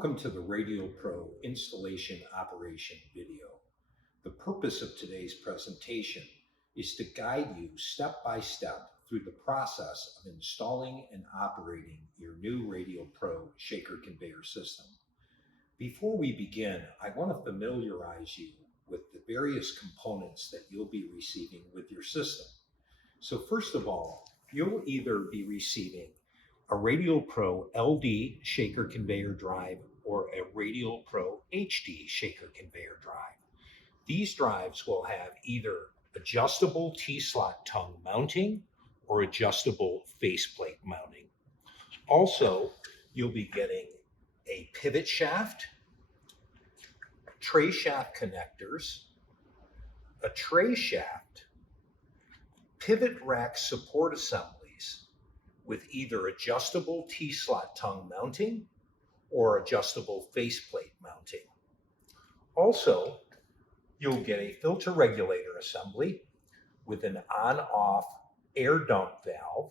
Welcome to the Radial Pro installation operation video. The purpose of today's presentation is to guide you step by step through the process of installing and operating your new Radial Pro shaker conveyor system. Before we begin, I want to familiarize you with the various components that you'll be receiving with your system. So first of all, you'll either be receiving a Radial Pro LD shaker conveyor drive or a Radial Pro HD shaker conveyor drive. These drives will have either adjustable T-slot tongue mounting or adjustable faceplate mounting. Also, you'll be getting a pivot shaft, tray shaft connectors, a tray shaft, pivot rack support assemblies with either adjustable T-slot tongue mounting or adjustable faceplate mounting. Also, you'll get a filter regulator assembly with an on-off air dump valve.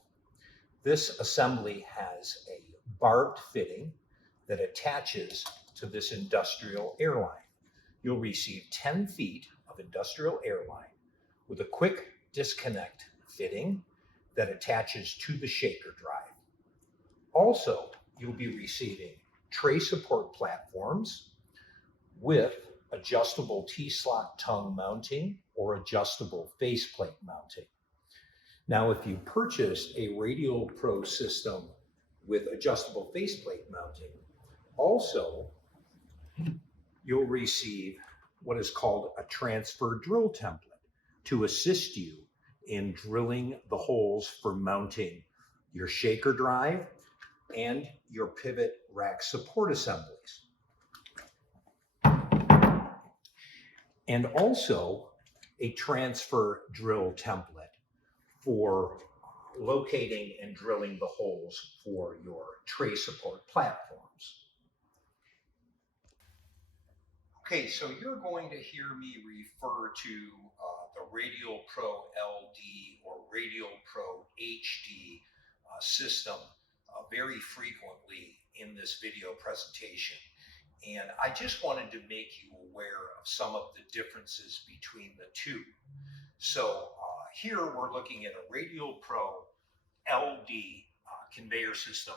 This assembly has a barbed fitting that attaches to this industrial air line. You'll receive 10 feet of industrial air line with a quick disconnect fitting that attaches to the shaker drive. Also, you'll be receiving tray support platforms with adjustable T-slot tongue mounting or adjustable faceplate mounting. Now, if you purchase a Radial Pro system with adjustable faceplate mounting, also you'll receive what is called a transfer drill template to assist you in drilling the holes for mounting your shaker drive and your pivot rack support assemblies. And also a transfer drill template for locating and drilling the holes for your tray support platforms. Okay, so you're going to hear me refer to the Radial Pro LD or Radial Pro HD system very frequently in this video presentation. And I just wanted to make you aware of some of the differences between the two. So here we're looking at a Radial Pro LD conveyor system.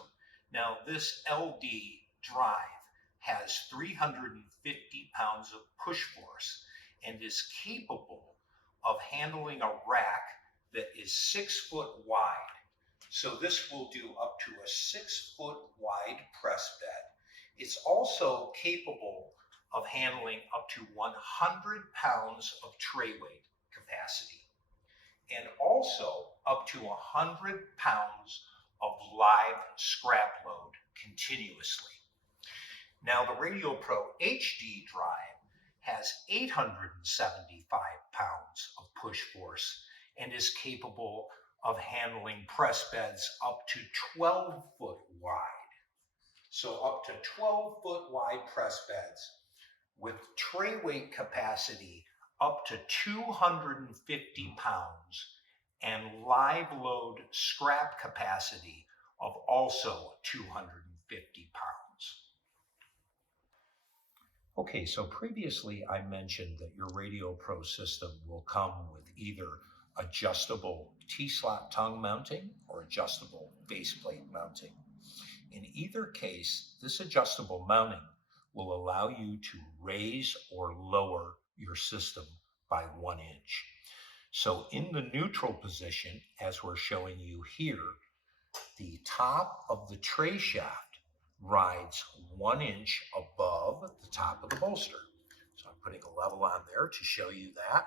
Now this LD drive has 350 pounds of push force and is capable of handling a rack that is 6 foot wide. So this will do up to a 6 foot wide press bed. It's also capable of handling up to 100 pounds of tray weight capacity and also up to 100 pounds of live scrap load continuously. Now the Radial Pro HD drive has 875 pounds of push force and is capable of handling press beds up to 12 foot wide. So up to 12 foot wide press beds with tray weight capacity up to 250 pounds and live load scrap capacity of also 250 pounds. Okay, so previously I mentioned that your Radial Pro system will come with either adjustable T-slot tongue mounting or adjustable faceplate mounting. In either case, this adjustable mounting will allow you to raise or lower your system by 1 inch. So in the neutral position, as we're showing you here, the top of the tray shaft rides 1 inch above the top of the bolster. So I'm putting a level on there to show you that.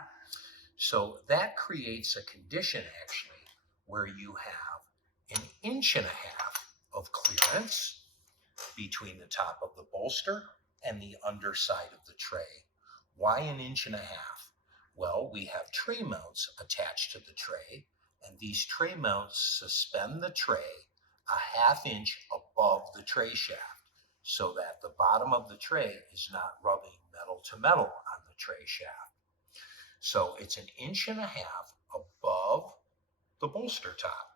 So that creates a condition actually where you have 1.5 inches of clearance between the top of the bolster and the underside of the tray. Why 1.5 inches? Well, we have tray mounts attached to the tray, and these tray mounts suspend the tray 1/2 inch above the tray shaft so that the bottom of the tray is not rubbing metal to metal on the tray shaft. So it's 1.5 inches above the bolster top.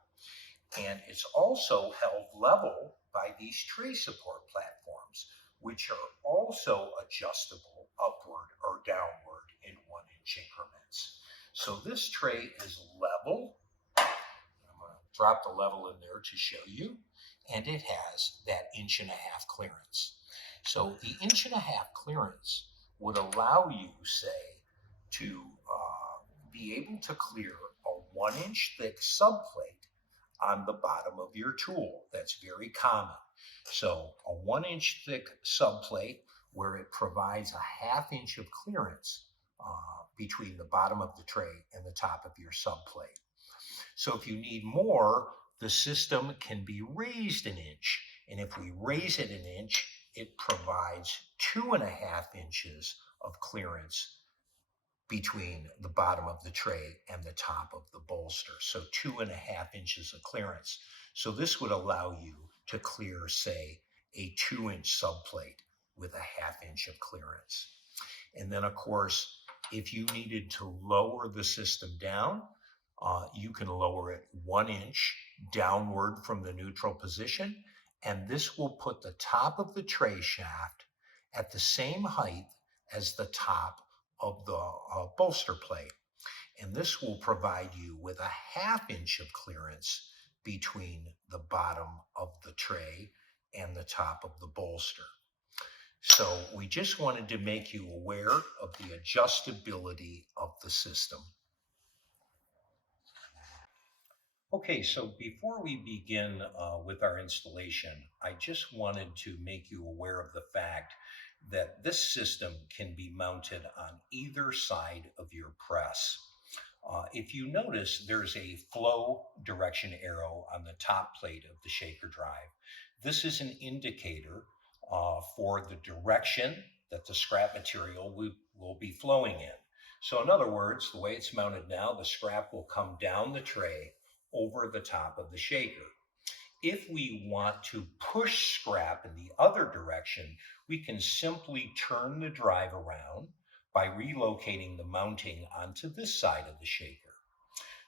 And it's also held level by these tray support platforms, which are also adjustable upward or downward in 1-inch increments. So this tray is level. I'm going to drop the level in there to show you. And it has that 1.5-inch clearance. So the 1.5-inch clearance would allow you, say, to be able to clear a 1-inch thick subplate on the bottom of your tool. That's very common. So a 1-inch thick subplate where it provides a 1/2 inch of clearance between the bottom of the tray and the top of your subplate. So if you need more, the system can be raised 1 inch. And if we raise it 1 inch, it provides 2.5 inches of clearance between the bottom of the tray and the top of the bolster. So 2.5 inches of clearance. So this would allow you to clear, say, a 2-inch subplate with a 1/2 inch of clearance. And then, of course, if you needed to lower the system down, you can lower it 1 inch downward from the neutral position, and this will put the top of the tray shaft at the same height as the top of the bolster plate. And this will provide you with a 1/2 inch of clearance between the bottom of the tray and the top of the bolster. So we just wanted to make you aware of the adjustability of the system. Okay, so before we begin with our installation, I just wanted to make you aware of the fact that this system can be mounted on either side of your press. If you notice, there's a flow direction arrow on the top plate of the shaker drive. This is an indicator for the direction that the scrap material will be flowing in. So in other words, the way it's mounted now, the scrap will come down the tray over the top of the shaker. If we want to push scrap in the other direction, we can simply turn the drive around by relocating the mounting onto this side of the shaker.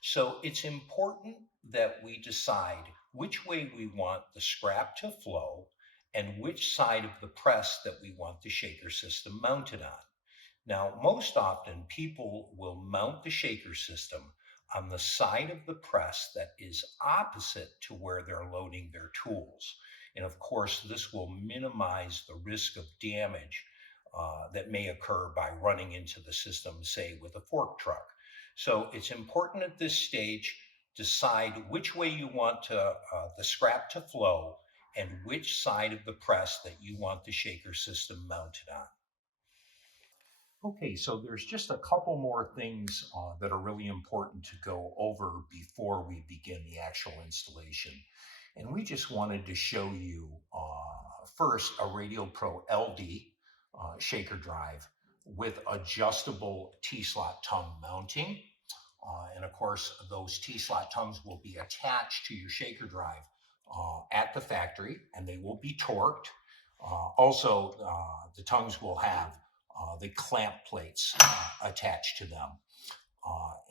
So it's important that we decide which way we want the scrap to flow and which side of the press that we want the shaker system mounted on. Now, most often people will mount the shaker system on the side of the press that is opposite to where they're loading their tools. And of course, this will minimize the risk of damage that may occur by running into the system, say with a fork truck. So it's important at this stage, decide which way you want the scrap to flow and which side of the press that you want the shaker system mounted on. Okay, so there's just a couple more things that are really important to go over before we begin the actual installation. And we just wanted to show you first a Radial Pro LD shaker drive with adjustable T-slot tongue mounting. And of course, those T-slot tongues will be attached to your shaker drive at the factory, and they will be torqued. Also, the tongues will have the clamp plates attached to them.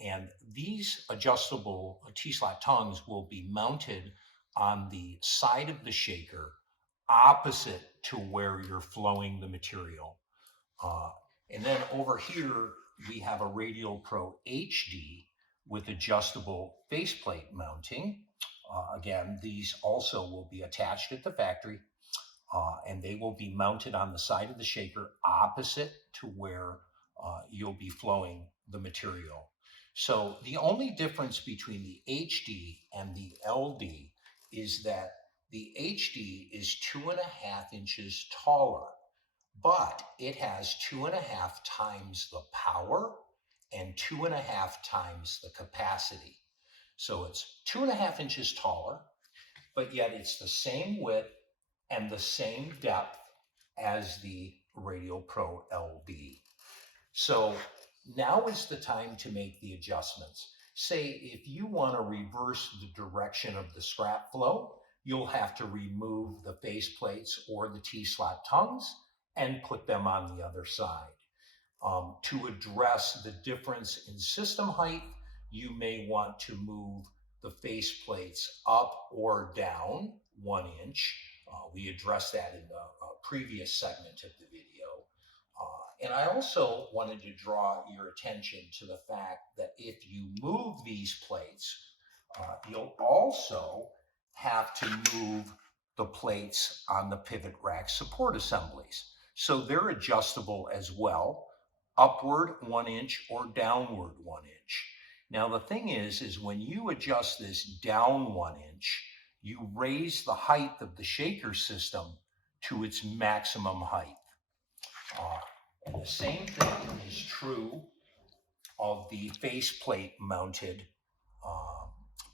And these adjustable T-slot tongues will be mounted on the side of the shaker opposite to where you're flowing the material. And then over here, we have a Radial Pro HD with adjustable faceplate mounting. Again, these also will be attached at the factory. And they will be mounted on the side of the shaker opposite to where you'll be flowing the material. So the only difference between the HD and the LD is that the HD is 2.5 inches taller, but it has 2.5 times the power and 2.5 times the capacity. So it's 2.5 inches taller, but yet it's the same width and the same depth as the Radial Pro LD. So now is the time to make the adjustments. Say if you want to reverse the direction of the scrap flow, you'll have to remove the face plates or the T-slot tongues and put them on the other side. To address the difference in system height, you may want to move the face plates up or down 1 inch We addressed that in the previous segment of the video. And I also wanted to draw your attention to the fact that if you move these plates, you'll also have to move the plates on the pivot rack support assemblies. So they're adjustable as well, upward 1 inch or downward 1 inch. Now the thing is when you adjust this down 1 inch, you raise the height of the shaker system to its maximum height. And the same thing is true of the faceplate mounted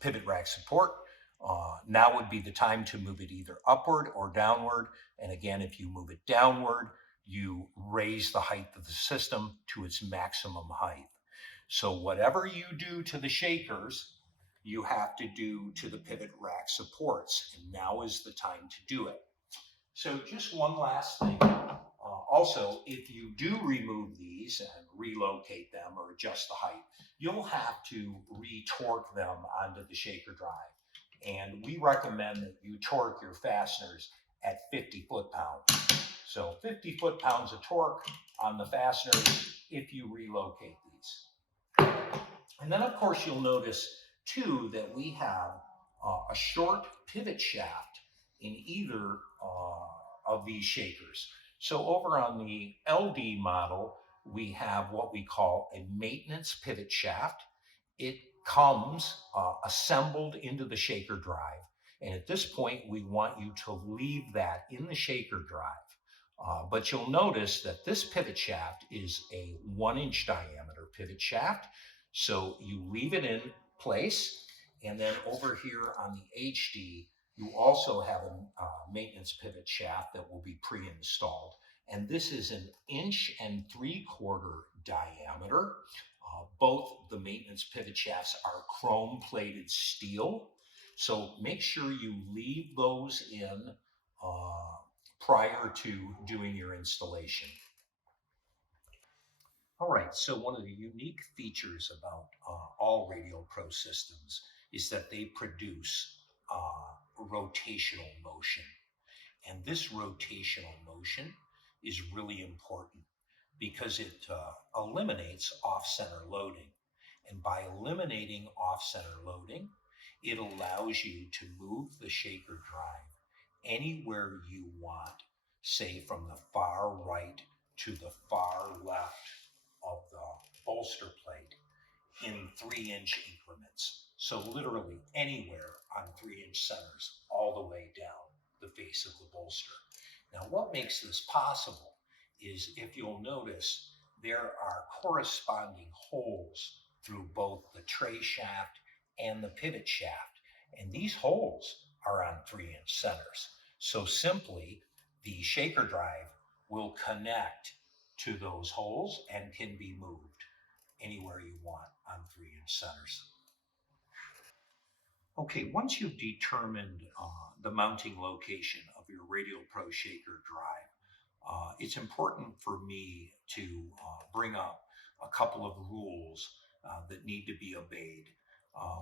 pivot rack support. Now would be the time to move it either upward or downward. And again, if you move it downward, you raise the height of the system to its maximum height. So whatever you do to the shakers, you have to do to the pivot rack supports. And now is the time to do it. So just one last thing. Also, if you do remove these and relocate them or adjust the height, you'll have to re-torque them onto the shaker drive. And we recommend that you torque your fasteners at 50 foot-pounds. So 50 foot-pounds of torque on the fasteners if you relocate these. And then, of course, you'll notice, too, that we have a short pivot shaft in either of these shakers. So over on the LD model, we have what we call a maintenance pivot shaft. It comes assembled into the shaker drive. And at this point, we want you to leave that in the shaker drive. But you'll notice that this pivot shaft is a 1 inch diameter pivot shaft. So you leave it in place. And then over here on the HD, you also have a maintenance pivot shaft that will be pre-installed. And this is an 1.75 inch diameter. Both the maintenance pivot shafts are chrome plated steel. So make sure you leave those in prior to doing your installation. All right, so one of the unique features about all Radial Pro systems is that they produce rotational motion. And this rotational motion is really important because it eliminates off-center loading. And by eliminating off-center loading, it allows you to move the shaker drive anywhere you want, say from the far right to the far left of the bolster plate in 3 inch increments. So literally anywhere on 3 inch centers all the way down the face of the bolster. Now what makes this possible is, if you'll notice, there are corresponding holes through both the tray shaft and the pivot shaft. And these holes are on 3 inch centers. So simply the shaker drive will connect to those holes and can be moved anywhere you want on 3 inch centers. Okay, once you've determined the mounting location of your Radial Pro shaker drive, it's important for me to bring up a couple of rules that need to be obeyed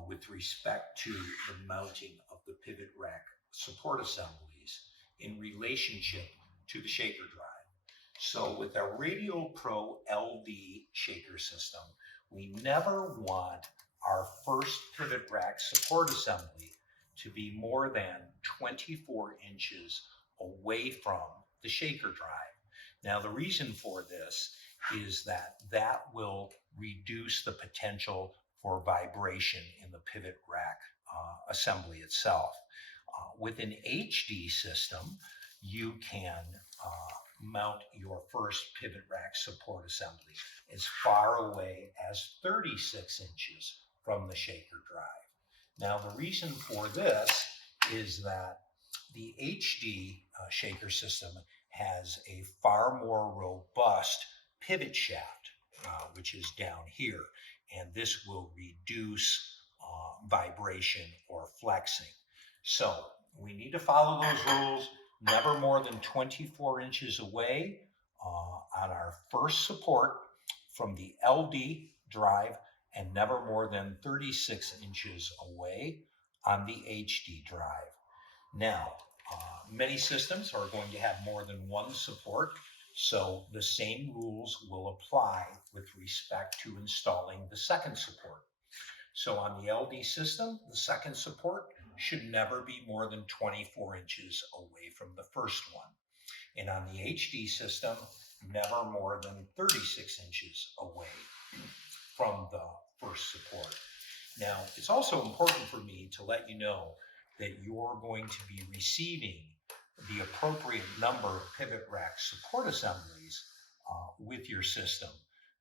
with respect to the mounting of the pivot rack support assemblies in relationship to the shaker drive. So with our Radial Pro LD shaker system, we never want our first pivot rack support assembly to be more than 24 inches away from the shaker drive. Now, the reason for this is that will reduce the potential for vibration in the pivot rack assembly itself. With an HD system, you can mount your first pivot rack support assembly as far away as 36 inches from the shaker drive. Now, the reason for this is that the HD shaker system has a far more robust pivot shaft, which is down here, and this will reduce vibration or flexing. So we need to follow those rules. Never more than 24 inches away on our first support from the LD drive, and never more than 36 inches away on the HD drive. Now, Many systems are going to have more than one support, so the same rules will apply with respect to installing the second support. So on the LD system, the second support should never be more than 24 inches away from the first one. And on the HD system, never more than 36 inches away from the first support. Now, it's also important for me to let you know that you're going to be receiving the appropriate number of pivot rack support assemblies with your system.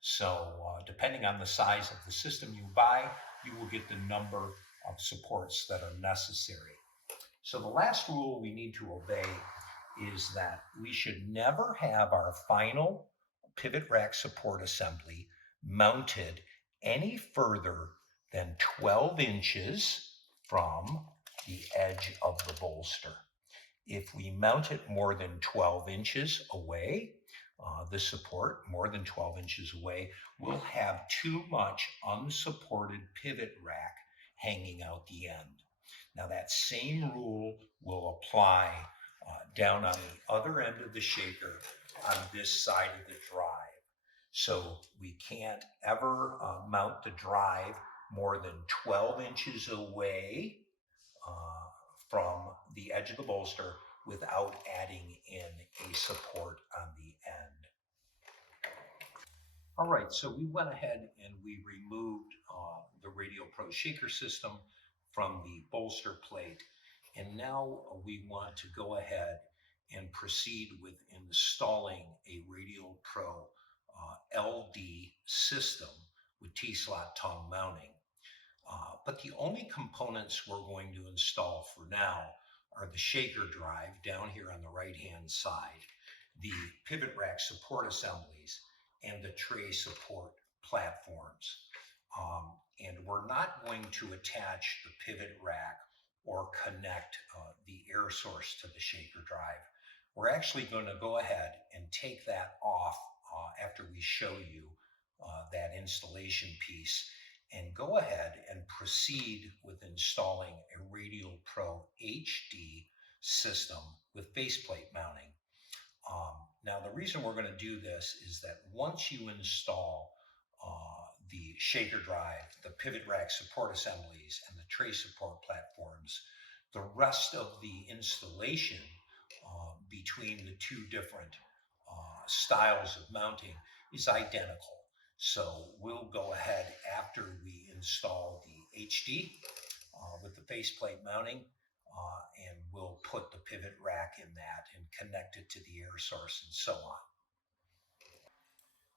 So depending on the size of the system you buy, you will get the number of supports that are necessary. So the last rule we need to obey is that we should never have our final pivot rack support assembly mounted any further than 12 inches from the edge of the bolster. If we mount it more than 12 inches away, the support more than 12 inches away, we'll have too much unsupported pivot rack hanging out the end. Now that same rule will apply down on the other end of the shaker on this side of the drive. So we can't ever mount the drive more than 12 inches away from the edge of the bolster without adding in a support on the end. All right, so we went ahead and we removed the Radial Pro shaker system from the bolster plate. And now we want to go ahead and proceed with installing a Radial Pro LD system with T-slot tongue mounting. But the only components we're going to install for now are the shaker drive down here on the right-hand side, the pivot rack support assemblies, and the tray support platforms. And we're not going to attach the pivot rack or connect the air source to the shaker drive. We're actually going to go ahead and take that off after we show you that installation piece, and go ahead and proceed with installing a Radial Pro HD system with faceplate mounting. Now, the reason we're going to do this is that once you install the shaker drive, the pivot rack support assemblies, and the tray support platforms, the rest of the installation between the two different styles of mounting is identical. So we'll go ahead after we install the HD with the faceplate mounting, and we'll put the pivot rack in that and connect it to the air source and so on.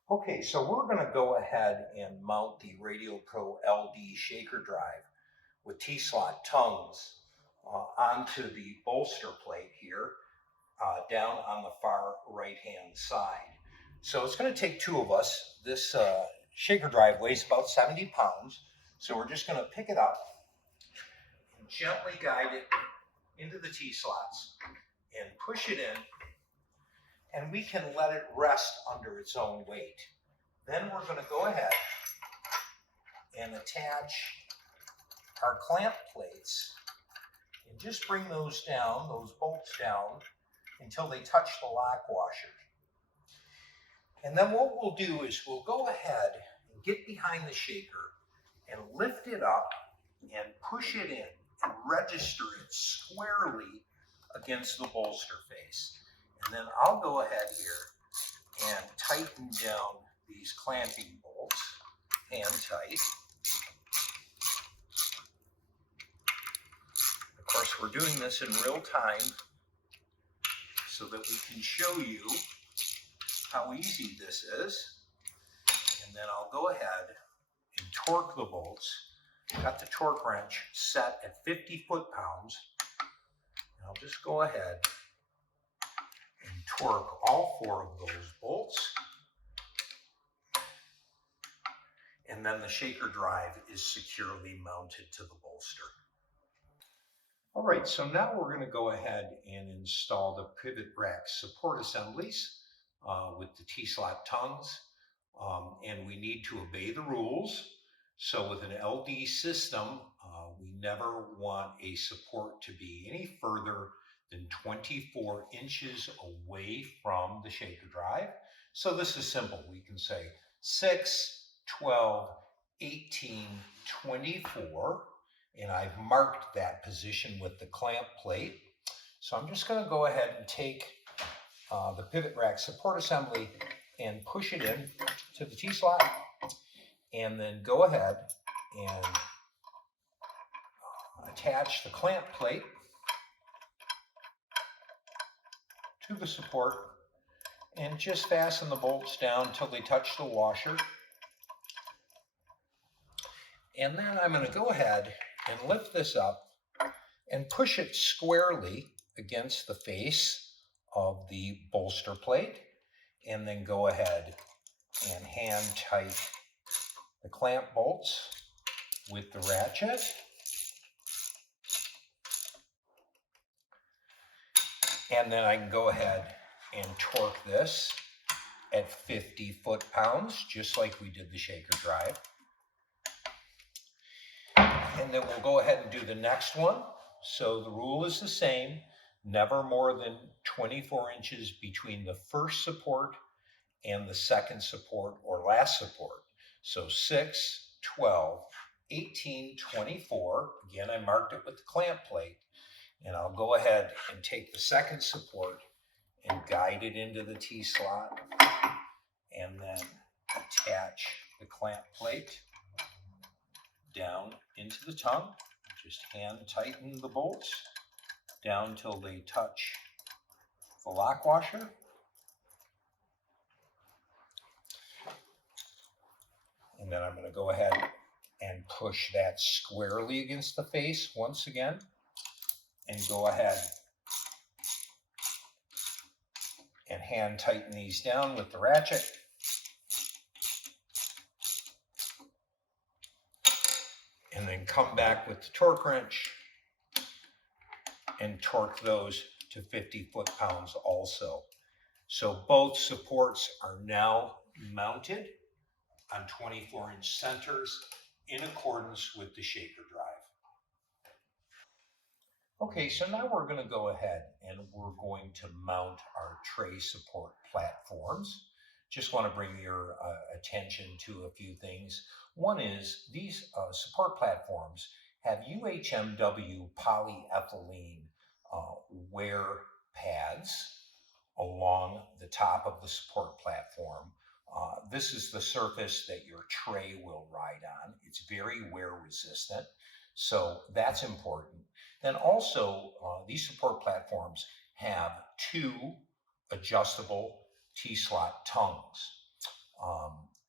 Okay, so we're going to go ahead and mount the Radial Pro LD shaker drive with T-slot tongues onto the bolster plate here down on the far right-hand side. So it's going to take two of us. This shaker drive weighs about 70 pounds. So we're just going to pick it up and gently guide it into the T-slots and push it in. And we can let it rest under its own weight. Then we're going to go ahead and attach our clamp plates and just bring those down, those bolts down, until they touch the lock washer. And then what we'll do is we'll go ahead and get behind the shaker and lift it up and push it in and register it squarely against the bolster face. And then I'll go ahead here and tighten down these clamping bolts, hand tight. Of course, we're doing this in real time so that we can show you how easy this is. And then I'll go ahead and torque the bolts. Got the torque wrench set at 50 foot-pounds. I'll just go ahead and torque all four of those bolts. And then the shaker drive is securely mounted to the bolster. All right, so now we're going to go ahead and install the pivot rack support assemblies with the T-slot tongues. And we need to obey the rules. So with an LD system, we never want a support to be any further than 24 inches away from the shaker drive. So this is simple. We can say 6, 12, 18, 24, and I've marked that position with the clamp plate. So I'm just going to go ahead and take the pivot rack support assembly and push it in to the T-slot, and then go ahead and attach the clamp plate to the support and just fasten the bolts down until they touch the washer. And then I'm going to go ahead and lift this up and push it squarely against the face of the bolster plate, and then go ahead and hand tight the clamp bolts with the ratchet. And then I can go ahead and torque this at 50 foot-pounds, just like we did the shaker drive. And then we'll go ahead and do the next one. So the rule is the same, never more than 24 inches between the first support and the second support or last support. So 6, 12, 18, 24. Again, I marked it with the clamp plate. And I'll go ahead and take the second support and guide it into the T-slot, and then attach the clamp plate down into the tongue. Just hand tighten the bolts down till they touch the lock washer. And then I'm going to go ahead and push that squarely against the face once again, and go ahead and hand tighten these down with the ratchet. And then come back with the torque wrench and torque those to 50 foot-pounds also. So both supports are now mounted on 24-inch centers in accordance with the shaker drive. Okay, so now we're going to go ahead and we're going to mount our tray support platforms. Just want to bring your attention to a few things. One is these support platforms have UHMW polyethylene wear pads along the top of the support platform. This is the surface that your tray will ride on. It's very wear resistant, so that's important. Then also, these support platforms have 2 adjustable T-slot tongues.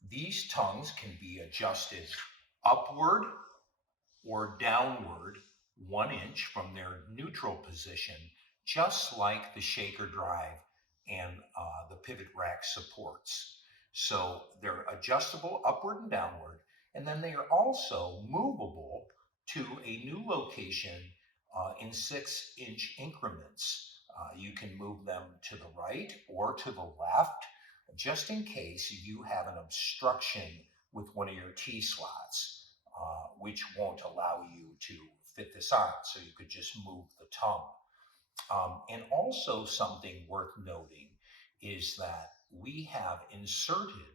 These tongues can be adjusted upward or downward 1 inch from their neutral position, just like the shaker drive and the pivot rack supports. So they're adjustable upward and downward, and then they are also movable to a new location in 6-inch increments. You can move them to the right or to the left, just in case you have an obstruction with one of your T-slots, which won't allow you to fit this on, so you could just move the tongue. And also something worth noting is that we have inserted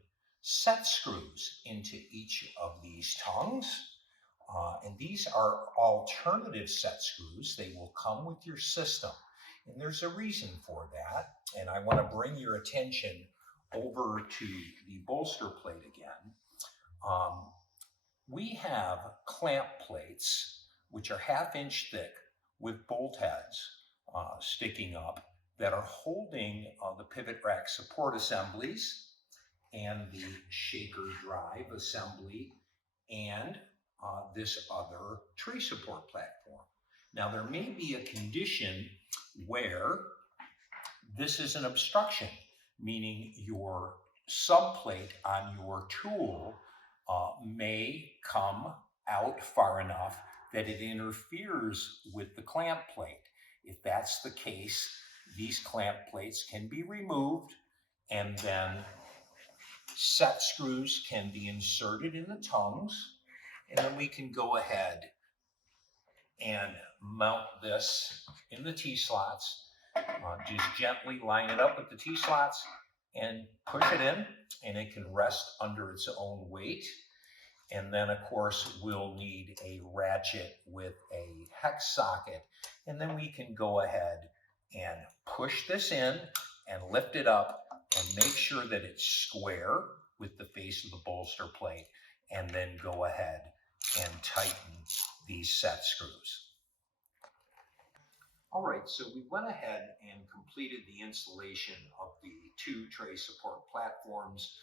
set screws into each of these tongues. And these are alternative set screws. They will come with your system. And there's a reason for that. And I want to bring your attention over to the bolster plate again. We have clamp plates, which are 1/2 inch thick with bolt heads sticking up that are holding the pivot rack support assemblies and the shaker drive assembly and this other tree support platform. Now, there may be a condition where this is an obstruction, meaning your subplate on your tool may come out far enough that it interferes with the clamp plate. If that's the case, these clamp plates can be removed, and then set screws can be inserted in the tongues, and then we can go ahead and mount this in the T-slots. Just gently line it up with the T-slots and push it in, and it can rest under its own weight. And then, of course, we'll need a ratchet with a hex socket. And then we can go ahead and push this in and lift it up and make sure that it's square with the face of the bolster plate. And then go ahead and tighten these set screws. All right, so we went ahead and completed the installation of the two tray support platforms.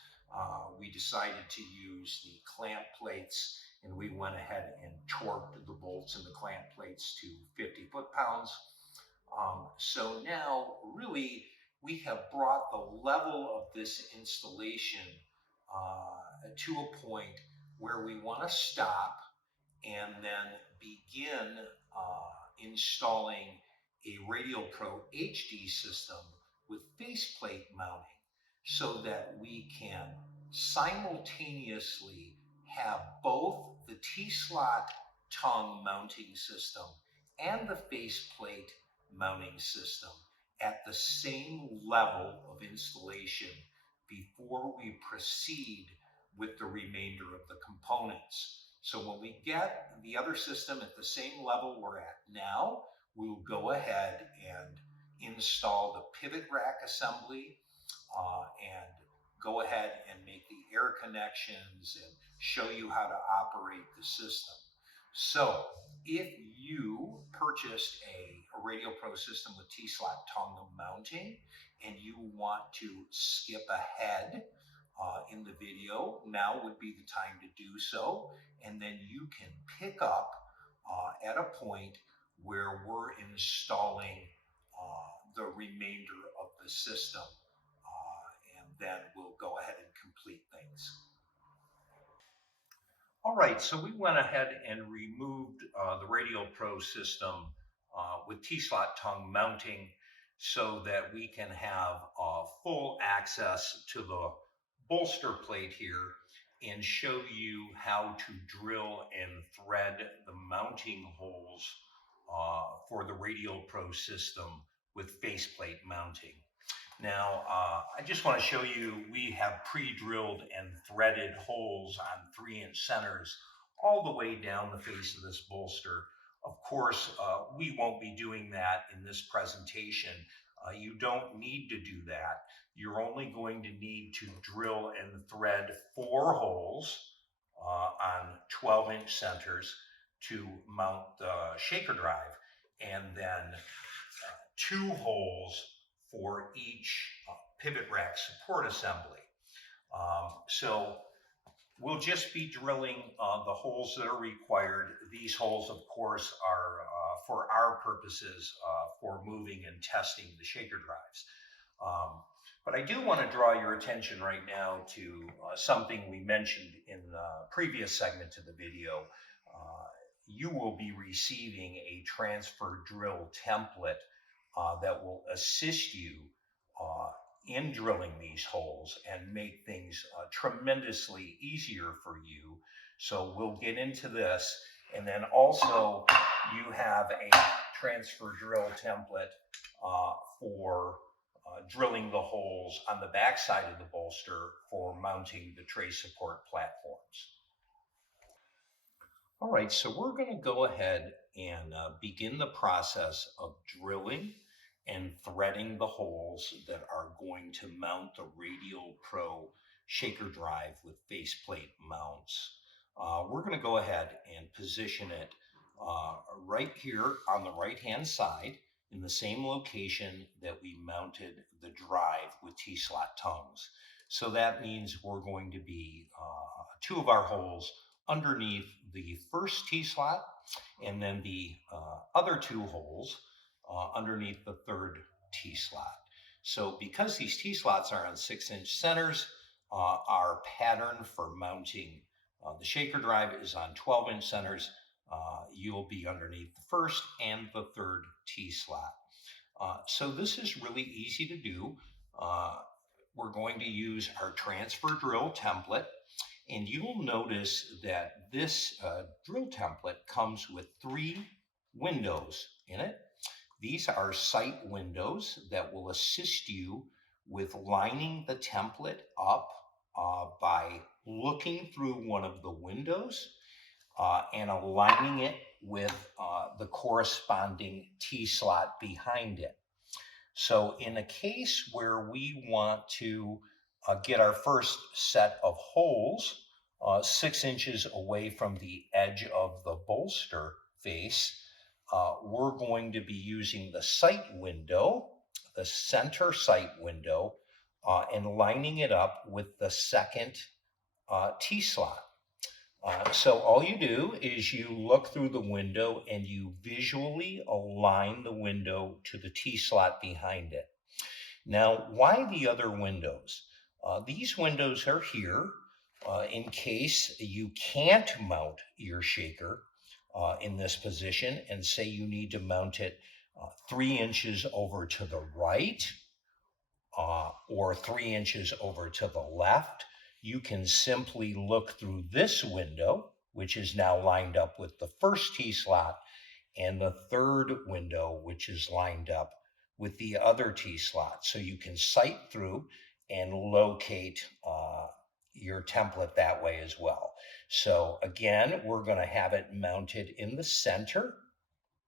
We decided to use the clamp plates, and we went ahead and torqued the bolts in the clamp plates to 50 foot-pounds. So now, really, we have brought the level of this installation to a point where we want to stop and then begin installing a Radial Pro HD system with faceplate mounting so that we can simultaneously have both the T-slot tongue mounting system and the faceplate mounting system at the same level of installation before we proceed with the remainder of the components. So when we get the other system at the same level we're at now, we'll go ahead and install the pivot rack assembly and go ahead and make the air connections and show you how to operate the system. So if you purchased a Radial Pro system with T-slot tongue mounting and you want to skip ahead in the video, now would be the time to do so, and then you can pick up at a point where we're installing the remainder of the system, and then we'll go ahead and complete things. All right, so we went ahead and removed the Radial Pro system with T-slot tongue mounting so that we can have full access to the bolster plate here and show you how to drill and thread the mounting holes for the Radial Pro system with faceplate mounting. Now, I just want to show you, we have pre-drilled and threaded holes on 3-inch centers all the way down the face of this bolster. Of course, we won't be doing that in this presentation. You don't need to do that. You're only going to need to drill and thread 4 holes on 12-inch centers to mount the shaker drive, and then 2 holes for each pivot rack support assembly. So we'll just be drilling the holes that are required. These holes, of course, are for our purposes for moving and testing the shaker drives. But I do want to draw your attention right now to something we mentioned in the previous segment of the video. You will be receiving a transfer drill template that will assist you in drilling these holes and make things tremendously easier for you. So we'll get into this, and then also you have a transfer drill template for drilling the holes on the back side of the bolster for mounting the tray support platforms. All right, so we're going to go ahead and begin the process of drilling and threading the holes that are going to mount the Radial Pro shaker drive with faceplate mounts. We're going to go ahead and position it right here on the right-hand side in the same location that we mounted the drive with T-slot tongues. So that means we're going to be 2 of our holes underneath the first T-slot, and then the other 2 holes underneath the third T-slot. So because these T-slots are on 6-inch centers, our pattern for mounting the shaker drive is on 12-inch centers. You'll be underneath the first and the third T-slot. So this is really easy to do. We're going to use our transfer drill template. And you'll notice that this drill template comes with 3 windows in it. These are sight windows that will assist you with lining the template up by looking through one of the windows and aligning it with the corresponding T-slot behind it. So in a case where we want to get our first set of holes 6 inches away from the edge of the bolster face, we're going to be using the sight window, the center sight window, and lining it up with the second T-slot. So all you do is you look through the window and you visually align the window to the T-slot behind it. Now, why the other windows? These windows are here in case you can't mount your shaker in this position and say you need to mount it 3 inches over to the right or 3 inches over to the left. You can simply look through this window, which is now lined up with the first T-slot, and the third window, which is lined up with the other T-slot. So you can sight through and locate your template that way as well. So again, we're going to have it mounted in the center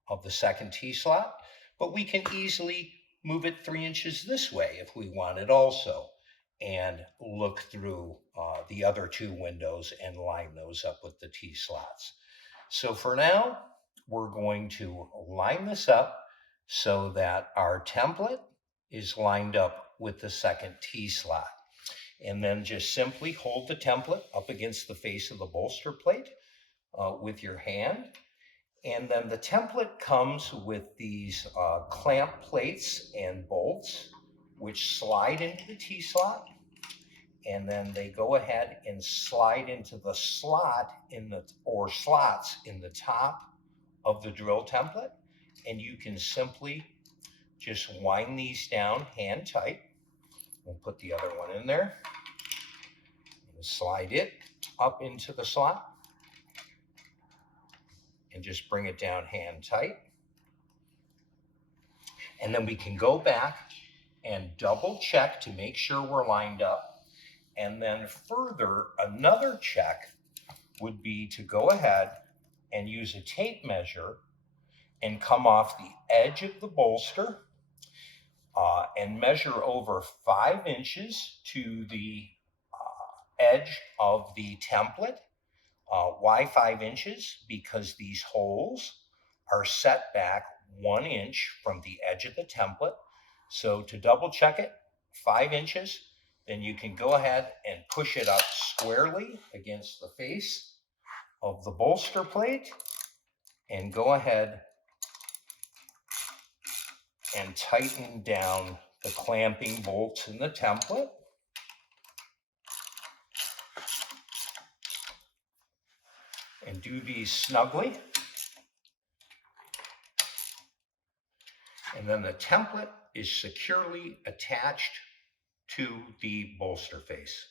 of the second T-slot, but we can easily move it 3 inches this way if we wanted also, and look through the other two windows and line those up with the T-slots. So for now, we're going to line this up so that our template is lined up with the second T-slot. And then just simply hold the template up against the face of the bolster plate with your hand. And then the template comes with these clamp plates and bolts, which slide into the T-slot. And then they go ahead and slide into the slot or slots in the top of the drill template. And you can simply just wind these down hand tight. We'll put the other one in there and slide it up into the slot and just bring it down hand tight. And then we can go back and double check to make sure we're lined up. And then further, another check would be to go ahead and use a tape measure and come off the edge of the bolster and measure over 5 inches to the edge of the template. Why 5 inches? Because these holes are set back 1 inch from the edge of the template. So to double check it, 5 inches, then you can go ahead and push it up squarely against the face of the bolster plate and go ahead and tighten down the clamping bolts in the template. And do these snugly. And then the template is securely attached to the bolster face.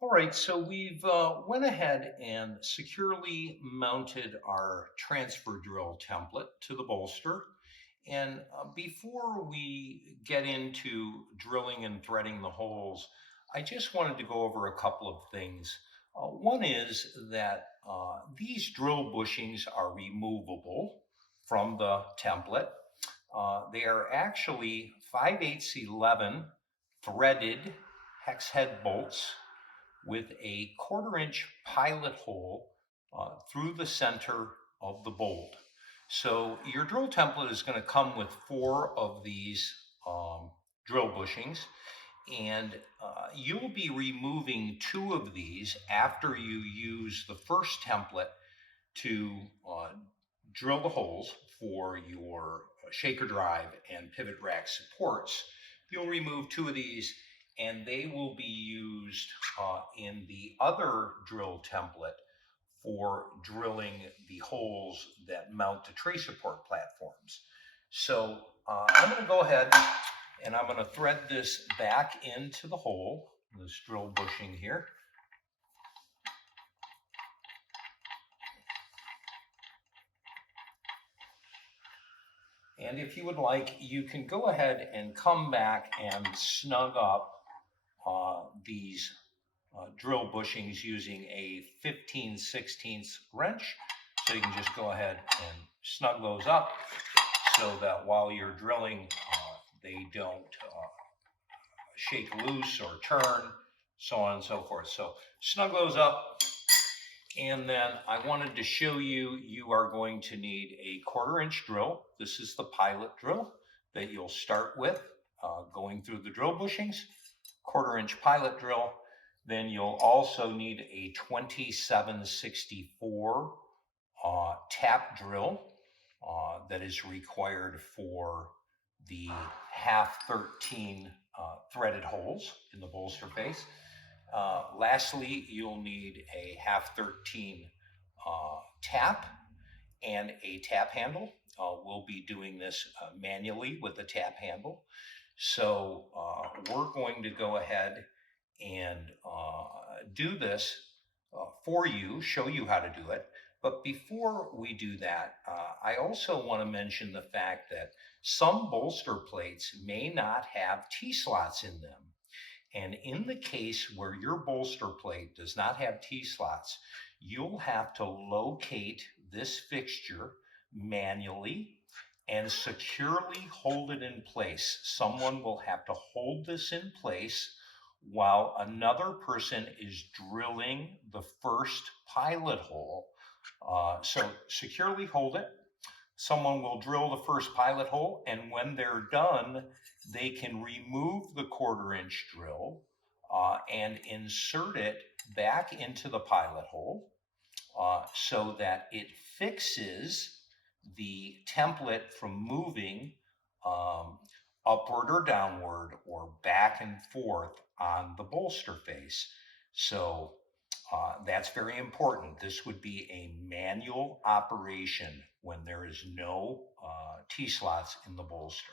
All right, so we've went ahead and securely mounted our transfer drill template to the bolster. And before we get into drilling and threading the holes, I just wanted to go over a couple of things. One is that these drill bushings are removable from the template. They are actually 5/8 11 threaded hex head bolts with a 1/4 inch pilot hole through the center of the bolt. So your drill template is going to come with 4 of these drill bushings, and you'll be removing 2 of these after you use the first template to drill the holes for your shaker drive and pivot rack supports. You'll remove 2 of these and they will be used in the other drill template for drilling the holes that mount the tray support platforms. So I'm going to go ahead and I'm going to thread this back into the hole, this drill bushing here. And if you would like, you can go ahead and come back and snug up these drill bushings using a 15/16 wrench. So you can just go ahead and snug those up so that while you're drilling, they don't shake loose or turn, so on and so forth. So snug those up. And then I wanted to show you, you are going to need a 1/4-inch drill. This is the pilot drill that you'll start with, going through the drill bushings. 1/4-inch pilot drill. Then you'll also need a 2764 tap drill that is required for the 1/2 13 threaded holes in the bolster face. Lastly, you'll need a 1/2 13 tap and a tap handle. We'll be doing this manually with the tap handle. So we're going to go ahead and do this for you, show you how to do it. But before we do that, I also want to mention the fact that some bolster plates may not have T-slots in them. And in the case where your bolster plate does not have T-slots, you'll have to locate this fixture manually and securely hold it in place. Someone will have to hold this in place while another person is drilling the first pilot hole. So securely hold it. Someone will drill the first pilot hole, and when they're done, they can remove the 1/4-inch drill and insert it back into the pilot hole so that it fixes the template from moving upward or downward or back and forth on the bolster face. So that's very important. This would be a manual operation when there is no T-slots in the bolster.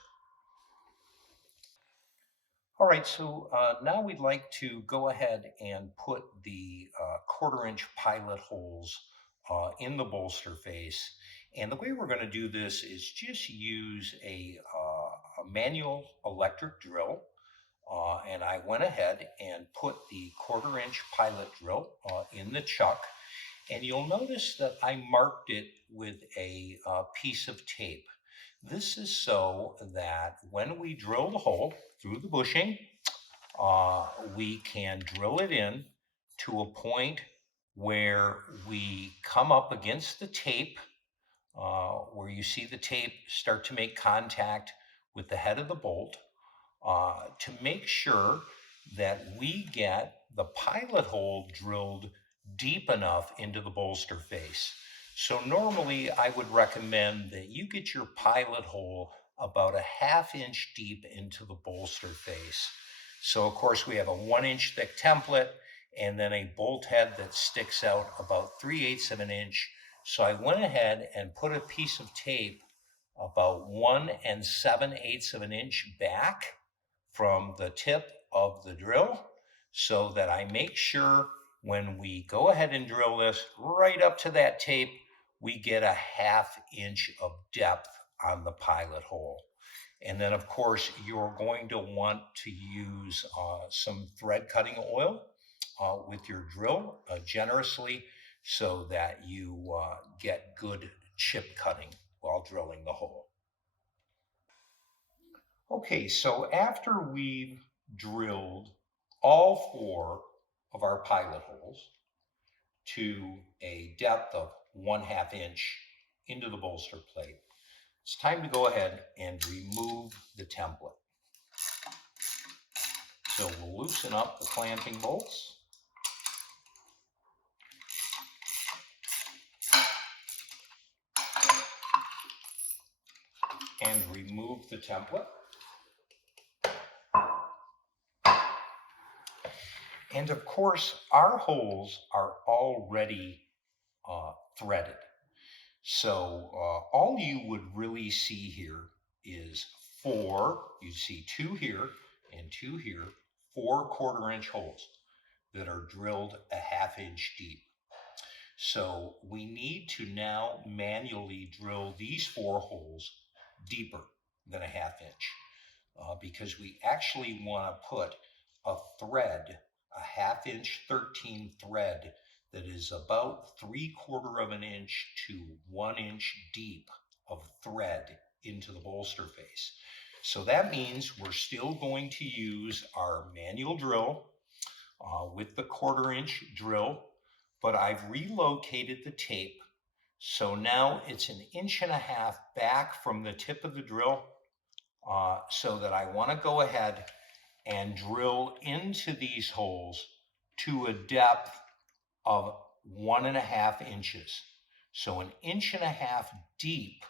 All right, so now we'd like to go ahead and put the 1/4-inch pilot holes in the bolster face. And the way we're going to do this is just use a manual electric drill. And I went ahead and put the 1/4-inch pilot drill in the chuck. And you'll notice that I marked it with a piece of tape. This is so that when we drill the hole through the bushing, we can drill it in to a point where we come up against the tape, where you see the tape start to make contact with the head of the bolt, to make sure that we get the pilot hole drilled deep enough into the bolster face. So normally I would recommend that you get your pilot hole about a 1/2 inch deep into the bolster face. So of course we have a 1-inch thick template and then a bolt head that sticks out about 3/8 of an inch. So I went ahead and put a piece of tape about 1 7/8 of an inch back from the tip of the drill so that I make sure when we go ahead and drill this right up to that tape, we get a 1/2 inch of depth on the pilot hole. And then of course, you're going to want to use some thread cutting oil with your drill generously so that you get good chip cutting while drilling the hole. Okay, so after we've drilled all 4 of our pilot holes to a depth of 1/2 inch into the bolster plate, it's time to go ahead and remove the template. So we'll loosen up the clamping bolts. And remove the template. And of course, our holes are already threaded. So all you would really see here is 4, you see 2 here and 2 here, 4 1/4-inch holes that are drilled a 1/2 inch deep. So we need to now manually drill these 4 holes deeper than a 1/2 inch because we actually want to put a thread, a 1/2 inch 13 thread that is about 3/4 of an inch to 1 inch deep of thread into the bolster face. So that means we're still going to use our manual drill with the 1/4 inch drill, but I've relocated the tape. So now it's 1.5 inches back from the tip of the drill so that I want to go ahead and drill into these holes to a depth of 1.5 inches. So 1.5 inches deep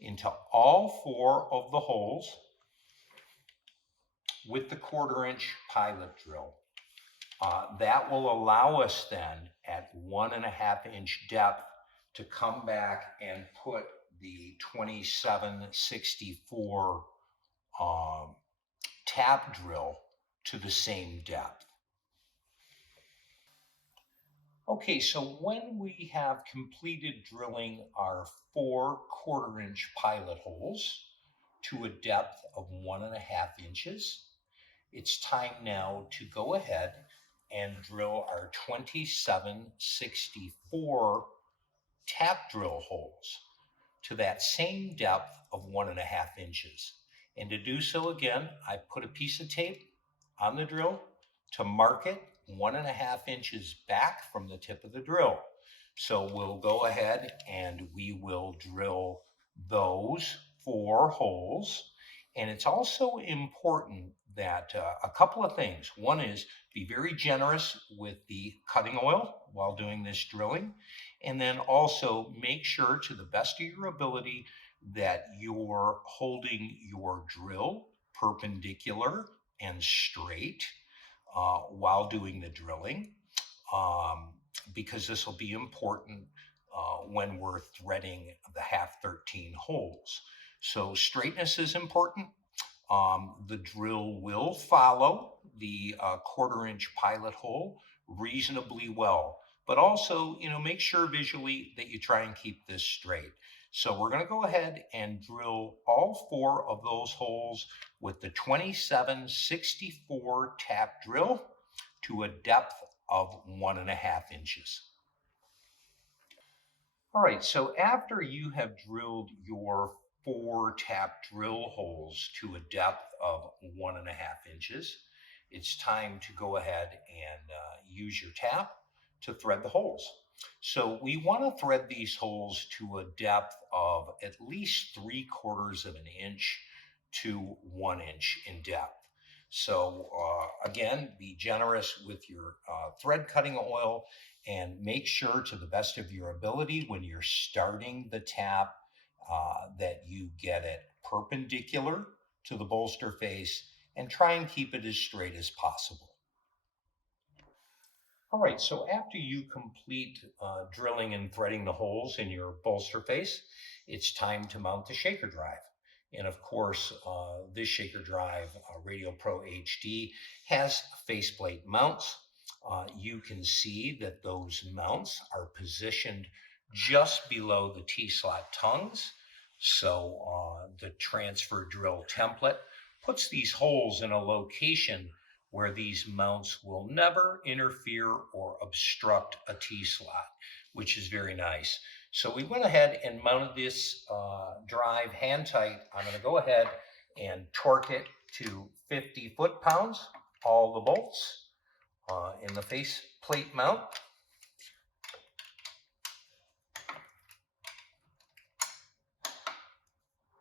into all 4 of the holes with the 1/4 inch pilot drill. That will allow us then at 1.5 inch depth to come back and put the 2764 tap drill to the same depth. Okay, so when we have completed drilling our 4 1/4 inch pilot holes to a depth of 1.5 inches, it's time now to go ahead and drill our 2764 tap drill holes to that same depth of 1.5 inches. And to do so again, I put a piece of tape on the drill to mark it 1.5 inches back from the tip of the drill. So we'll go ahead and we will drill those 4 holes. And it's also important that a couple of things. One is be very generous with the cutting oil while doing this drilling. And then also make sure to the best of your ability that you're holding your drill perpendicular and straight while doing the drilling, because this will be important when we're threading the 1/2-13 holes. So straightness is important. The drill will follow the 1/4 inch pilot hole reasonably well, but also, make sure visually that you try and keep this straight. So we're going to go ahead and drill all 4 of those holes with the 2764 tap drill to a depth of 1.5 inches. All right, so after you have drilled your 4 tap drill holes to a depth of 1.5 inches, it's time to go ahead and use your tap to thread the holes. So we want to thread these holes to a depth of at least 3/4 of an inch to 1 inch in depth. So again, be generous with your thread cutting oil and make sure to the best of your ability when you're starting the tap that you get it perpendicular to the bolster face and try and keep it as straight as possible. All right, so after you complete drilling and threading the holes in your bolster face, it's time to mount the shaker drive. And of course, this shaker drive, Radial Pro HD, has faceplate mounts. You can see that those mounts are positioned just below the T-slot tongues. So the transfer drill template puts these holes in a location where these mounts will never interfere or obstruct a T-slot, which is very nice. So we went ahead and mounted this drive hand tight. I'm going to go ahead and torque it to 50 foot-pounds, all the bolts in the face plate mount.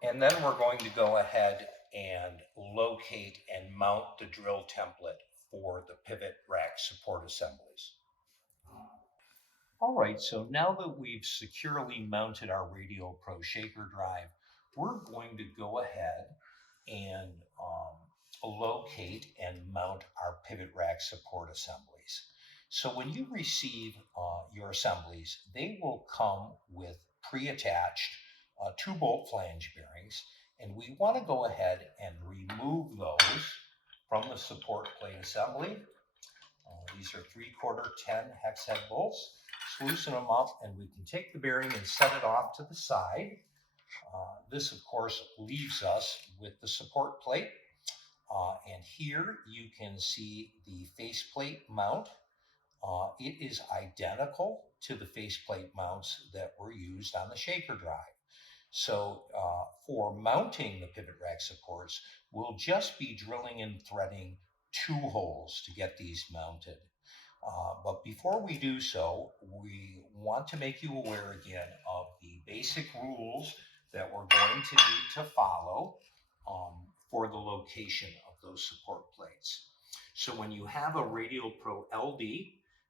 And then we're going to go ahead and locate and mount the drill template for the pivot rack support assemblies. All right, so now that we've securely mounted our Radial Pro shaker drive, we're going to go ahead and locate and mount our pivot rack support assemblies. So when you receive your assemblies, they will come with pre-attached 2 bolt flange bearings, and we want to go ahead and remove those from the support plate assembly. These are 3/4 10 hex head bolts. Just loosen them up and we can take the bearing and set it off to the side. This, of course, leaves us with the support plate. And here you can see the faceplate mount. It is identical to the faceplate mounts that were used on the shaker drive. So for mounting the pivot rack supports, we'll just be drilling and threading 2 holes to get these mounted. But before we do so, we want to make you aware again of the basic rules that we're going to need to follow for the location of those support plates. So when you have a Radial Pro LD,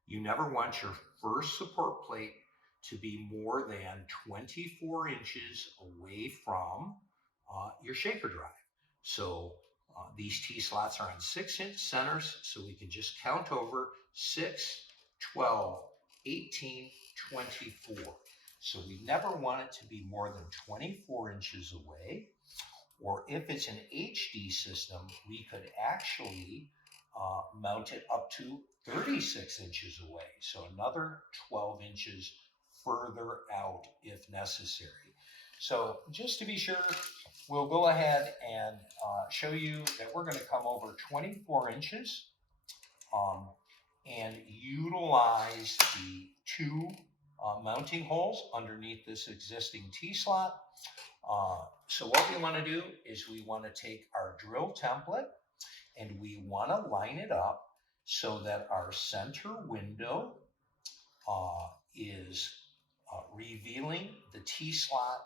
you never want your first support plate to be more than 24 inches away from your shaker drive. So these T-slots are on 6-inch centers, so we can just count over 6, 12, 18, 24. So we never want it to be more than 24 inches away. Or if it's an HD system, we could actually mount it up to 36 inches away. So another 12 inches further out if necessary. So just to be sure, we'll go ahead and show you that we're going to come over 24 inches and utilize the 2 mounting holes underneath this existing T-slot. So what we want to do is we want to take our drill template and we want to line it up so that our center window is revealing the T-slot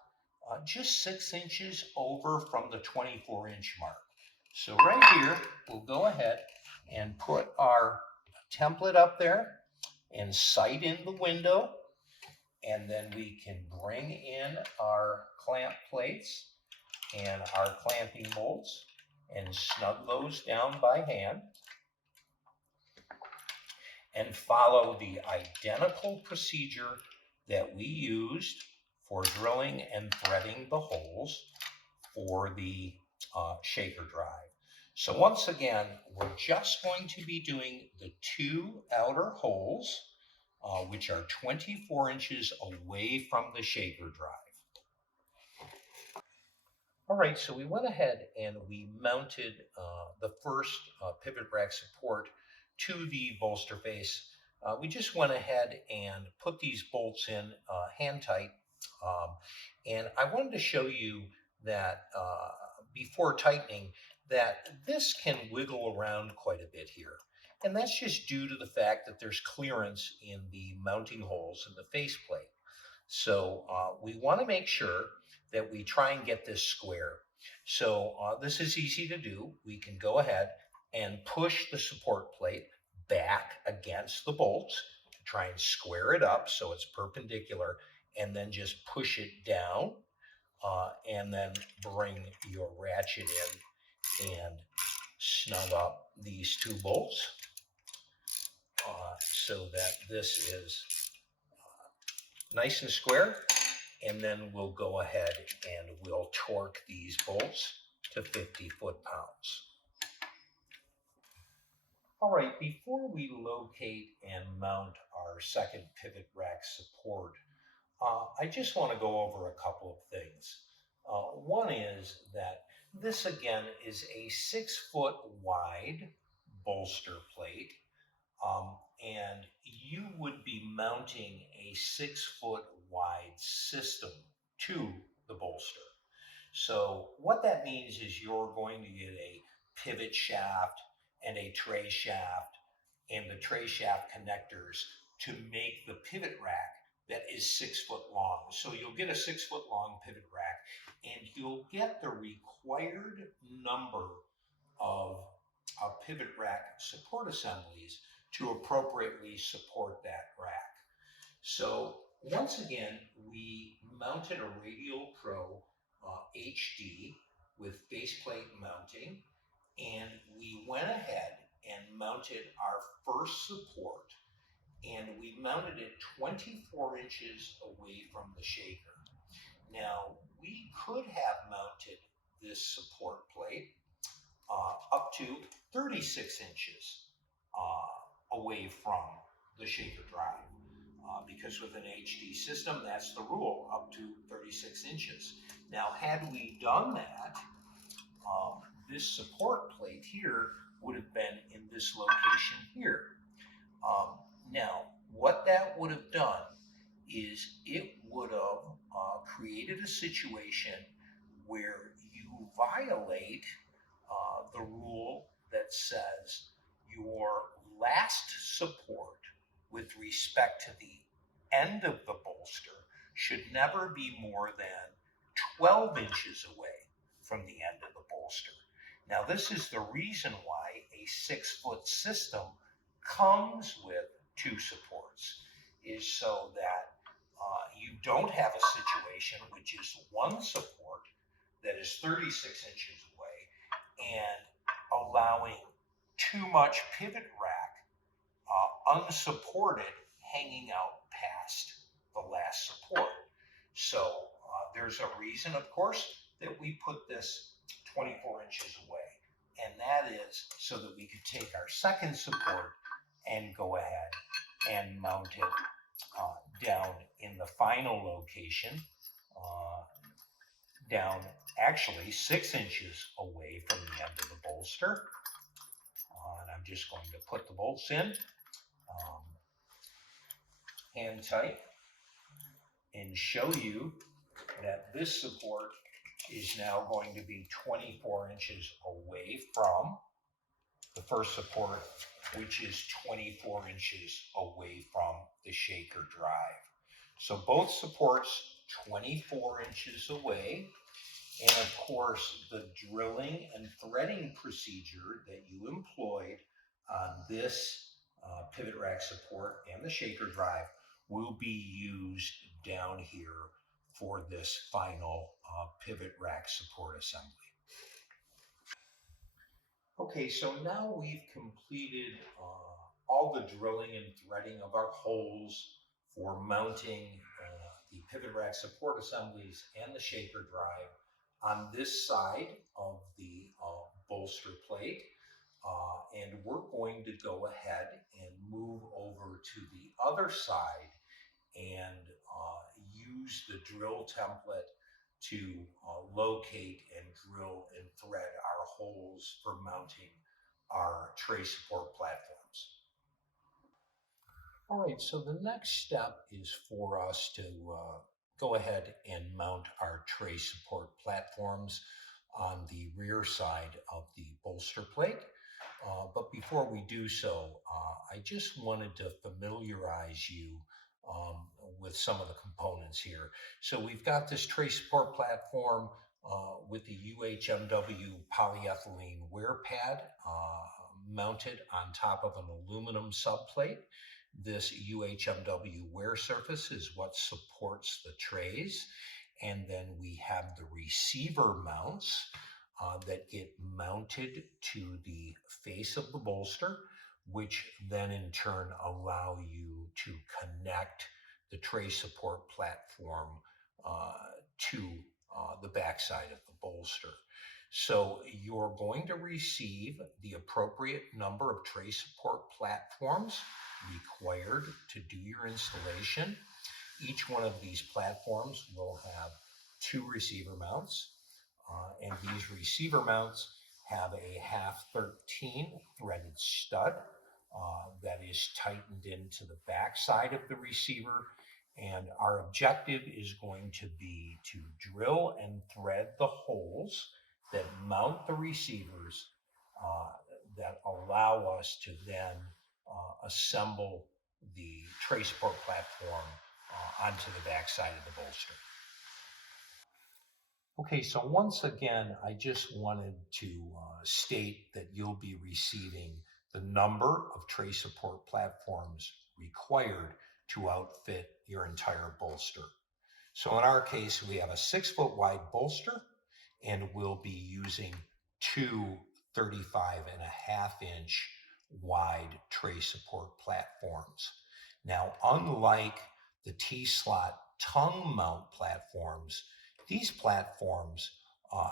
just 6 inches over from the 24-inch mark. So right here, we'll go ahead and put our template up there and sight in the window, and then we can bring in our clamp plates and our clamping bolts and snug those down by hand and follow the identical procedure that we used for drilling and threading the holes for the shaker drive. So once again, we're just going to be doing the 2 outer holes, which are 24 inches away from the shaker drive. All right, so we went ahead and we mounted the first pivot rack support to the bolster face. We just went ahead and put these bolts in hand tight. And I wanted to show you that before tightening, that this can wiggle around quite a bit here. And that's just due to the fact that there's clearance in the mounting holes in the faceplate. So we want to make sure that we try and get this square. So this is easy to do. We can go ahead and push the support plate back against the bolts to try and square it up so it's perpendicular, and then just push it down and then bring your ratchet in and snug up these 2 bolts so that this is nice and square. And then we'll go ahead and we'll torque these bolts to 50 foot-pounds. All right, before we locate and mount our second pivot rack support, I just want to go over a couple of things. One is that this again is a 6-foot wide bolster plate, and you would be mounting a 6-foot wide system to the bolster. So what that means is you're going to get a pivot shaft and a tray shaft and the tray shaft connectors to make the pivot rack that is 6 foot long. So you'll get a 6 foot long pivot rack and you'll get the required number of pivot rack support assemblies to appropriately support that rack. So once again, we mounted a Radial Pro HD with faceplate mounting, and we went ahead and mounted our first support, and we mounted it 24 inches away from the shaker. Now, we could have mounted this support plate up to 36 inches away from the shaker drive. Because with an HD system, that's the rule, up to 36 inches. Now, had we done that, this support plate here would have been in this location here. Um, Now, what that would have done is it would have created a situation where you violate the rule that says your last support with respect to the end of the bolster should never be more than 12 inches away from the end of the bolster. Now, this is the reason why a 6-foot system comes with two supports, is so that you don't have a situation which is one support that is 36 inches away and allowing too much pivot rack unsupported hanging out past the last support. So there's a reason, of course, that we put this 24 inches away. And that is so that we could take our second support and go ahead and mount it down in the final location, uh, down actually 6 inches away from the end of the bolster. And I'm just going to put the bolts in, hand tight, and show you that this support is now going to be 24 inches away from the first support, which is 24 inches away from the shaker drive. So both supports 24 inches away. And of course, the drilling and threading procedure that you employed on this pivot rack support and the shaker drive will be used down here for this final pivot rack support assembly. Okay, so now we've completed all the drilling and threading of our holes for mounting the pivot rack support assemblies and the shaker drive on this side of the bolster plate. And we're going to go ahead and move over to the other side and use the drill template to locate and drill and thread our holes for mounting our tray support platforms. All right, so the next step is for us to go ahead and mount our tray support platforms on the rear side of the bolster plate. But before we do so, I just wanted to familiarize you with some of the components here. So we've got this tray support platform with the UHMW polyethylene wear pad mounted on top of an aluminum subplate. This UHMW wear surface is what supports the trays. And then we have the receiver mounts that get mounted to the face of the bolster, which then in turn allow you to connect the tray support platform to the backside of the bolster. So you're going to receive the appropriate number of tray support platforms required to do your installation. Each one of these platforms will have two receiver mounts, and these receiver mounts have a half 13 threaded stud that is tightened into the back side of the receiver. And our objective is going to be to drill and thread the holes that mount the receivers that allow us to then assemble the tray support platform onto the back side of the bolster. Okay, so once again, I just wanted to state that you'll be receiving the number of tray support platforms required to outfit your entire bolster. So in our case, we have a 6-foot wide bolster, and we'll be using two 35.5-inch wide tray support platforms. Now, unlike the T-slot tongue mount platforms, these platforms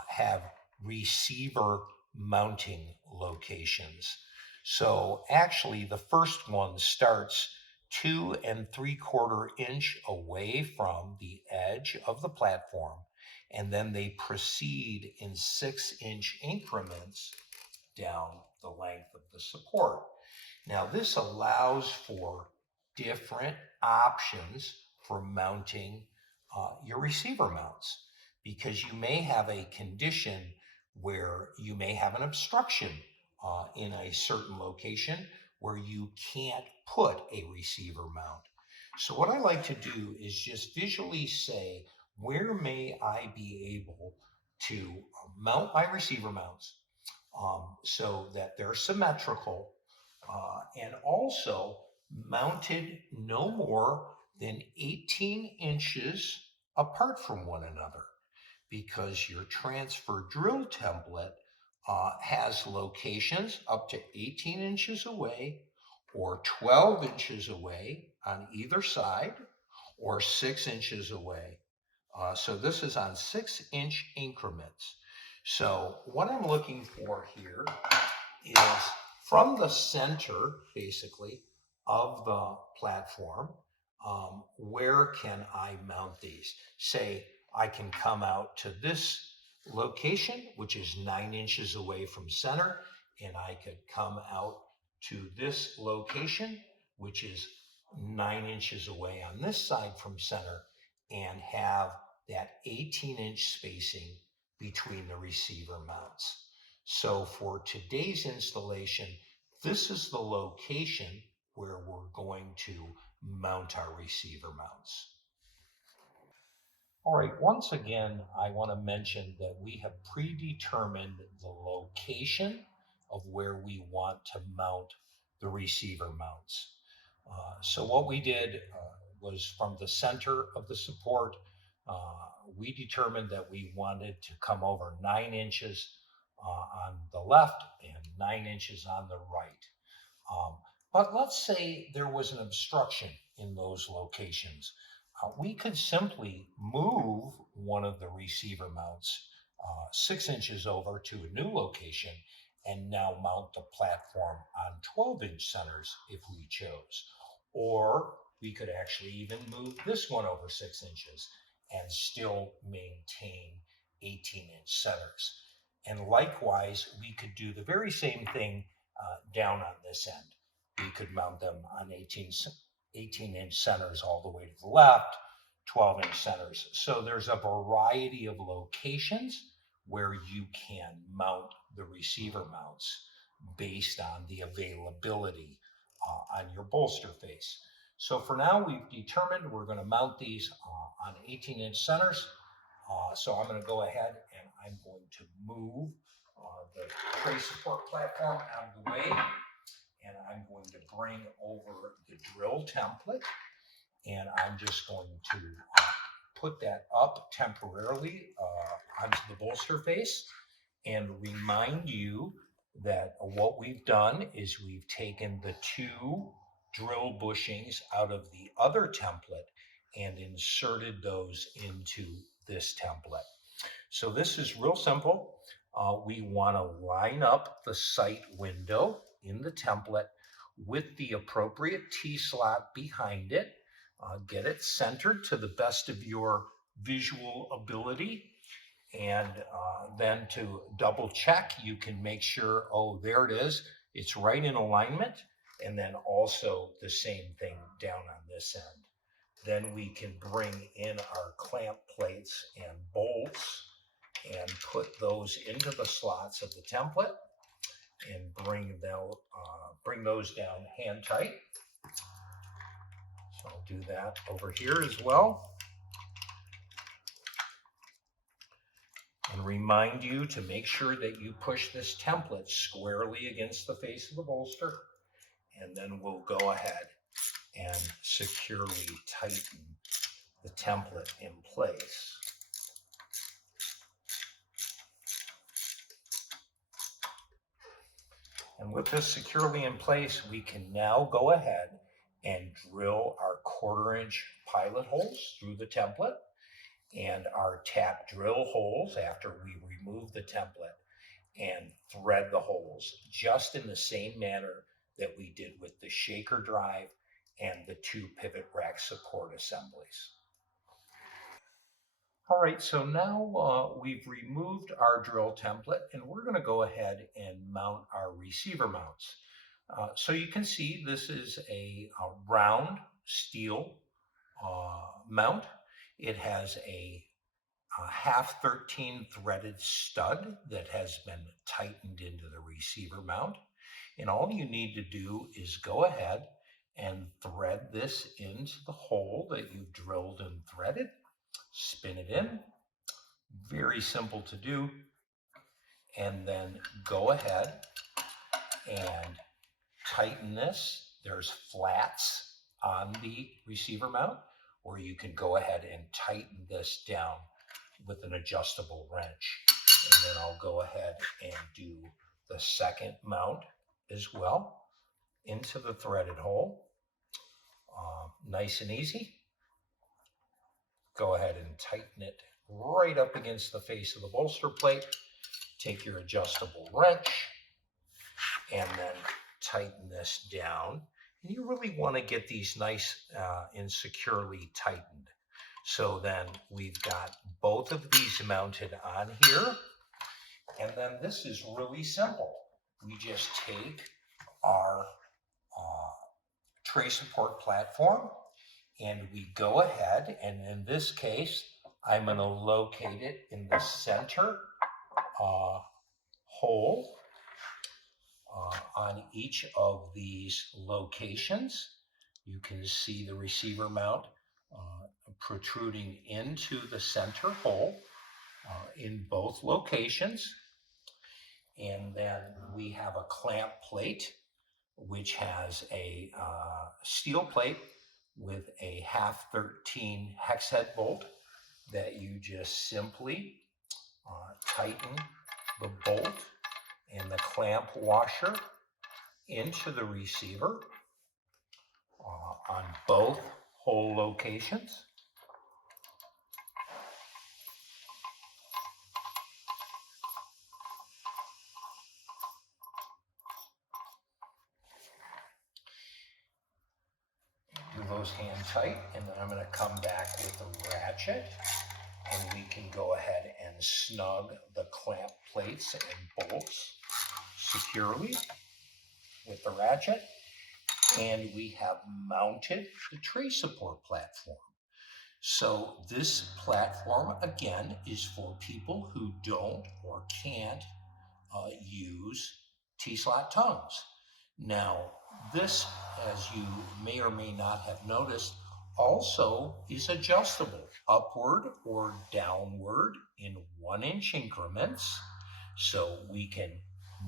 have receiver mounting locations. So actually the first one starts 2 3/4 inch away from the edge of the platform and then they proceed in 6-inch increments down the length of the support. Now, this allows for different options for mounting your receiver mounts, because you may have a condition where you may have an obstruction in a certain location where you can't put a receiver mount. So what I like to do is just visually say, where may I be able to mount my receiver mounts so that they're symmetrical and also mounted no more than 18 inches apart from one another, because your transfer drill template has locations up to 18 inches away or 12 inches away on either side or 6 inches away. So this is on 6-inch increments. So what I'm looking for here is from the center, basically, of the platform, where can I mount these? Say I can come out to this location, which is 9 inches away from center, and I could come out to this location, which is 9 inches away on this side from center, and have that 18-inch spacing between the receiver mounts. So for today's installation, this is the location where we're going to mount our receiver mounts. All right, once again, I want to mention that we have predetermined the location of where we want to mount the receiver mounts. So what we did was from the center of the support, we determined that we wanted to come over 9 inches on the left and 9 inches on the right. But let's say there was an obstruction in those locations. We could simply move one of the receiver mounts 6 inches over to a new location and now mount the platform on 12-inch centers if we chose. Or we could actually even move this one over 6 inches and still maintain 18-inch centers. And likewise, we could do the very same thing down on this end. We could mount them on 18-inch centers all the way to the left, 12-inch centers. So there's a variety of locations where you can mount the receiver mounts based on the availability on your bolster face. So for now, we've determined we're going to mount these on 18-inch centers. So I'm going to go ahead and I'm going to move the tray support platform out of the way, and I'm going to bring over the drill template, and I'm just going to put that up temporarily onto the bolster face and remind you that what we've done is we've taken the 2 drill bushings out of the other template and inserted those into this template. So this is real simple. We want to line up the sight window in the template with the appropriate T-slot behind it. Get it centered to the best of your visual ability. And then to double check, you can make sure, oh, there it is. It's right in alignment. And then also the same thing down on this end. Then we can bring in our clamp plates and bolts and put those into the slots of the template and bring those down hand tight. So I'll do that over here as well. And remind you to make sure that you push this template squarely against the face of the bolster. And then we'll go ahead and securely tighten the template in place. And with this securely in place, we can now go ahead and drill our 1/4-inch pilot holes through the template and our tap drill holes after we remove the template, and thread the holes just in the same manner that we did with the shaker drive and the 2 pivot rack support assemblies. All right, so now we've removed our drill template and we're going to go ahead and mount our receiver mounts. So you can see this is a round steel mount. It has a half 13 threaded stud that has been tightened into the receiver mount. And all you need to do is go ahead and thread this into the hole that you've drilled and threaded, spin it in. Very simple to do. And then go ahead and tighten this. There's flats on the receiver mount where you can go ahead and tighten this down with an adjustable wrench. And then I'll go ahead and do the second mount as well into the threaded hole. Nice and easy. Go ahead and tighten it right up against the face of the bolster plate. Take your adjustable wrench and then tighten this down. And you really want to get these nice and securely tightened. So then we've got both of these mounted on here. And then this is really simple. We just take our tray support platform and we go ahead, and in this case, I'm going to locate it in the center hole on each of these locations. You can see the receiver mount protruding into the center hole in both locations. And then we have a clamp plate, which has a steel plate with a half 13 hex head bolt that you just simply tighten the bolt and the clamp washer into the receiver on both hole locations. Do those hand tight, and then I'm going to come back with the ratchet, and we can go ahead and snug the clamp plates and bolts securely with the ratchet. And we have mounted the tray support platform. So this platform, again, is for people who don't or can't use T-slot tongues. Now, this, as you may or may not have noticed, also is adjustable upward or downward in 1-inch increments. So we can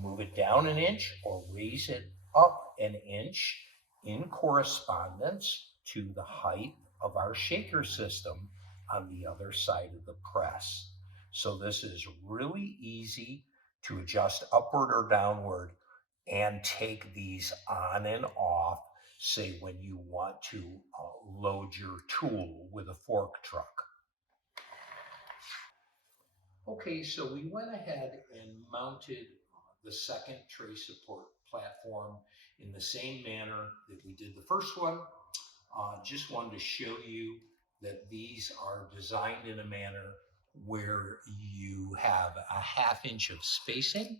move it down an inch or raise it up an inch in correspondence to the height of our shaker system on the other side of the press. So this is really easy to adjust upward or downward and take these on and off, say when you want to load your tool with a fork truck. Okay, so we went ahead and mounted the second tray support platform in the same manner that we did the first one. Just wanted to show you that these are designed in a manner where you have a half-inch of spacing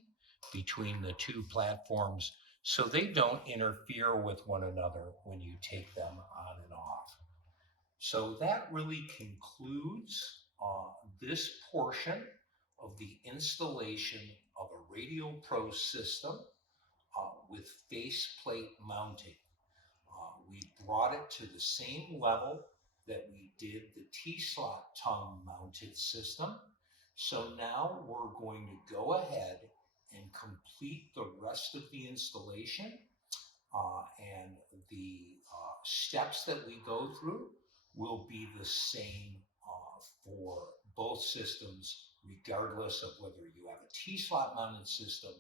between the two platforms so they don't interfere with one another when you take them on and off. So that really concludes this portion of the installation of a Radial Pro system with faceplate mounting. We brought it to the same level that we did the T-slot tongue mounted system. So now we're going to go ahead and complete the rest of the installation, and the steps that we go through will be the same for both systems, regardless of whether you have a T-slot mounted system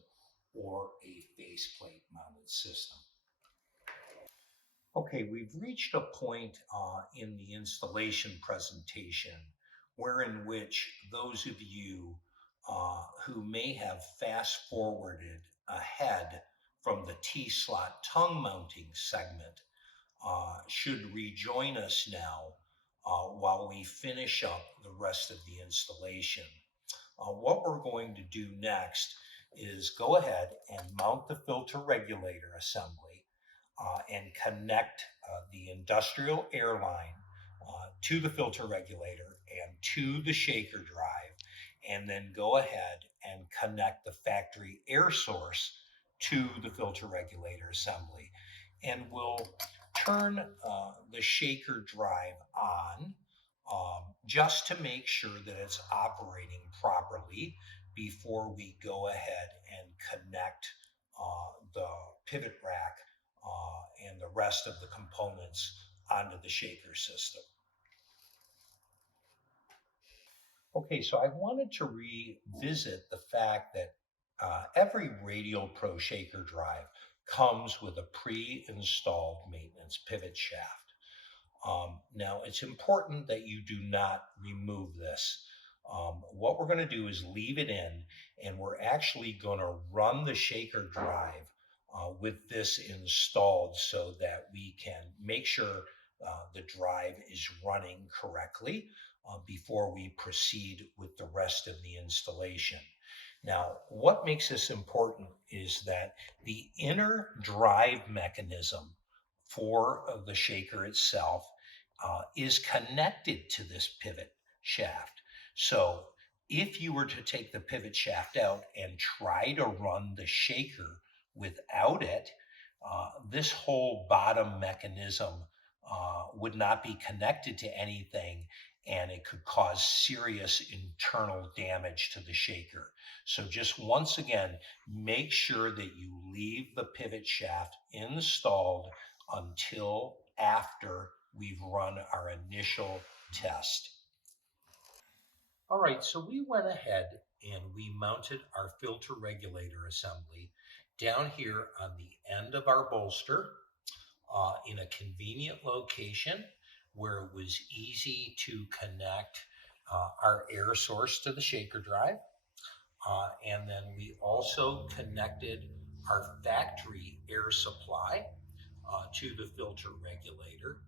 or a faceplate mounted system. Okay, we've reached a point in the installation presentation wherein which those of you who may have fast forwarded ahead from the T-slot tongue mounting segment should rejoin us now while we finish up the rest of the installation. What we're going to do next is go ahead and mount the filter regulator assembly and connect the industrial air line to the filter regulator and to the shaker drive, and then go ahead and connect the factory air source to the filter regulator assembly. And we'll turn the shaker drive on just to make sure that it's operating properly before we go ahead and connect the pivot rack and the rest of the components onto the shaker system. Okay, so I wanted to revisit the fact that every Radial Pro shaker drive comes with a pre-installed maintenance pivot shaft. Now, it's important that you do not remove this. What we're going to do is leave it in, and we're actually going to run the shaker drive with this installed so that we can make sure the drive is running correctly before we proceed with the rest of the installation. Now, what makes this important is that the inner drive mechanism for the shaker itself is connected to this pivot shaft. So if you were to take the pivot shaft out and try to run the shaker without it, this whole bottom mechanism would not be connected to anything, and it could cause serious internal damage to the shaker. So just once again, make sure that you leave the pivot shaft installed until after we've run our initial test. All right, so we went ahead and we mounted our filter regulator assembly down here on the end of our bolster in a convenient location where it was easy to connect our air source to the shaker drive. And then we also connected our factory air supply to the filter regulator.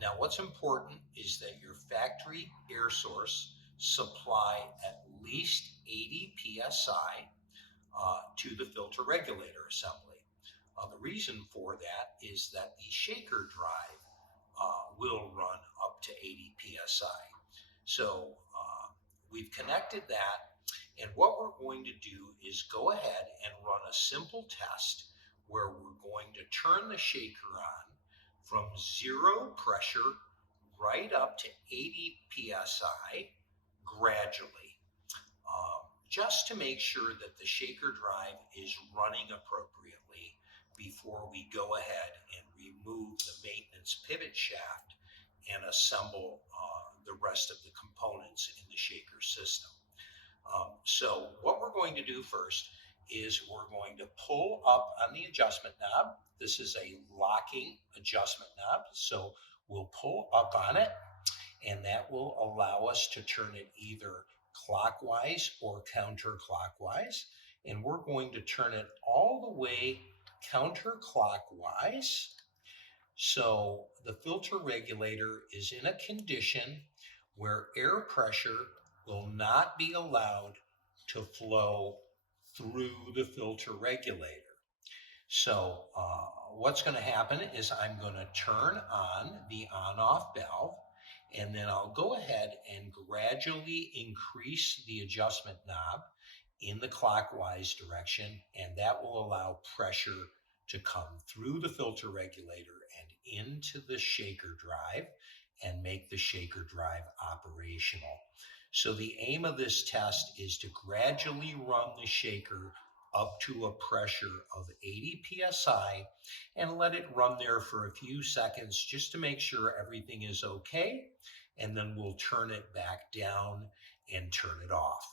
Now, what's important is that your factory air source supply at least 80 psi to the filter regulator assembly. The reason for that is that the shaker drive will run up to 80 psi. So we've connected that, and what we're going to do is go ahead and run a simple test where we're going to turn the shaker on from zero pressure right up to 80 psi gradually, just to make sure that the shaker drive is running appropriately before we go ahead and remove the maintenance pivot shaft and assemble the rest of the components in the shaker system. So what we're going to do first is we're going to pull up on the adjustment knob. This is a locking adjustment knob, so we'll pull up on it, and that will allow us to turn it either clockwise or counterclockwise. And we're going to turn it all the way counterclockwise. So the filter regulator is in a condition where air pressure will not be allowed to flow through the filter regulator. So what's going to happen is I'm going to turn on the on-off valve, and then I'll go ahead and gradually increase the adjustment knob in the clockwise direction, and that will allow pressure to come through the filter regulator and into the shaker drive and make the shaker drive operational. So the aim of this test is to gradually run the shaker up to a pressure of 80 psi and let it run there for a few seconds just to make sure everything is okay, and then we'll turn it back down and turn it off.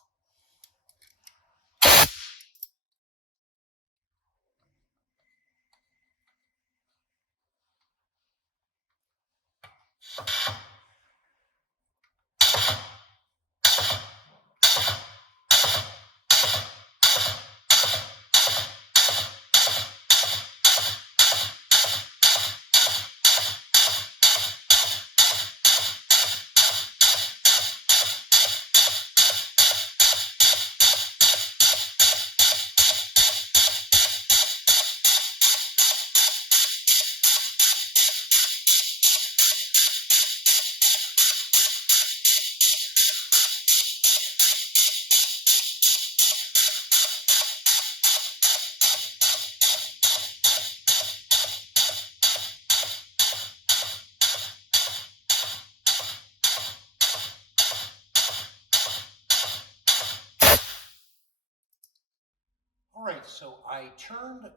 All right, so I turned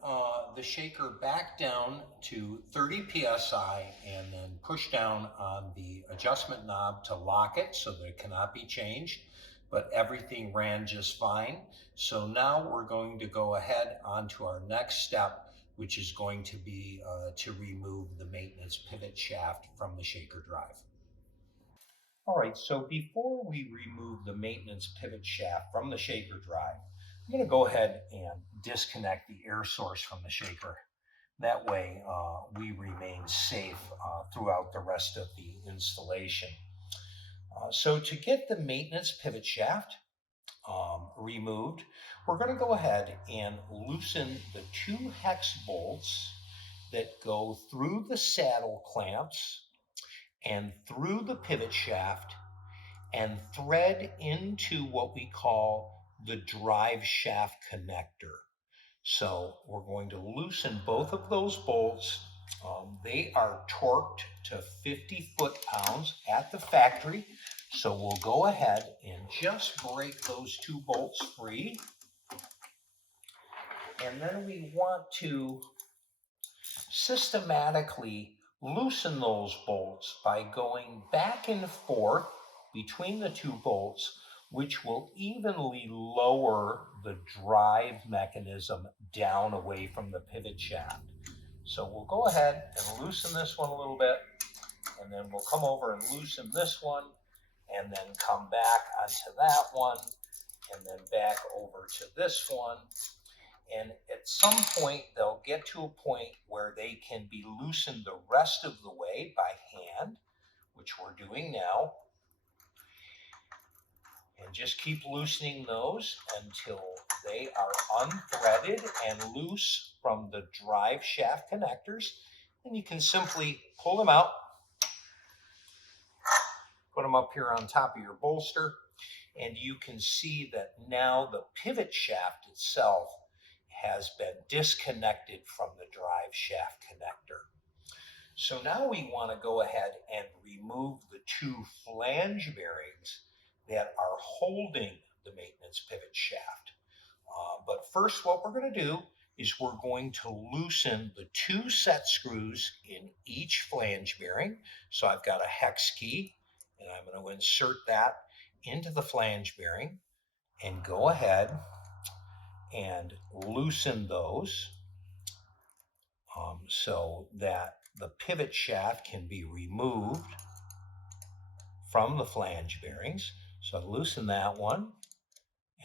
the shaker back down to 30 psi and then pushed down on the adjustment knob to lock it so that it cannot be changed, but everything ran just fine. So now we're going to go ahead on to our next step, which is going to be to remove the maintenance pivot shaft from the shaker drive. All right, so before we remove the maintenance pivot shaft from the shaker drive, I'm going to go ahead and disconnect the air source from the shaker. That way we remain safe throughout the rest of the installation. So to get the maintenance pivot shaft removed, we're going to go ahead and loosen the 2 hex bolts that go through the saddle clamps and through the pivot shaft and thread into what we call the drive shaft connector. So we're going to loosen both of those bolts. They are torqued to 50 foot-pounds at the factory. So we'll go ahead and just break those 2 bolts free. And then we want to systematically loosen those bolts by going back and forth between the 2 bolts, which will evenly lower the drive mechanism down away from the pivot shaft. So we'll go ahead and loosen this one a little bit, and then we'll come over and loosen this one, and then come back onto that one, and then back over to this one. And at some point, they'll get to a point where they can be loosened the rest of the way by hand, which we're doing now. And just keep loosening those until they are unthreaded and loose from the drive shaft connectors. And you can simply pull them out, put them up here on top of your bolster, and you can see that now the pivot shaft itself has been disconnected from the drive shaft connector. So now we want to go ahead and remove the 2 flange bearings that are holding the maintenance pivot shaft. But first, what we're going to do is we're going to loosen the 2 set screws in each flange bearing. So I've got a hex key, and I'm going to insert that into the flange bearing and go ahead and loosen those so that the pivot shaft can be removed from the flange bearings. So loosen that one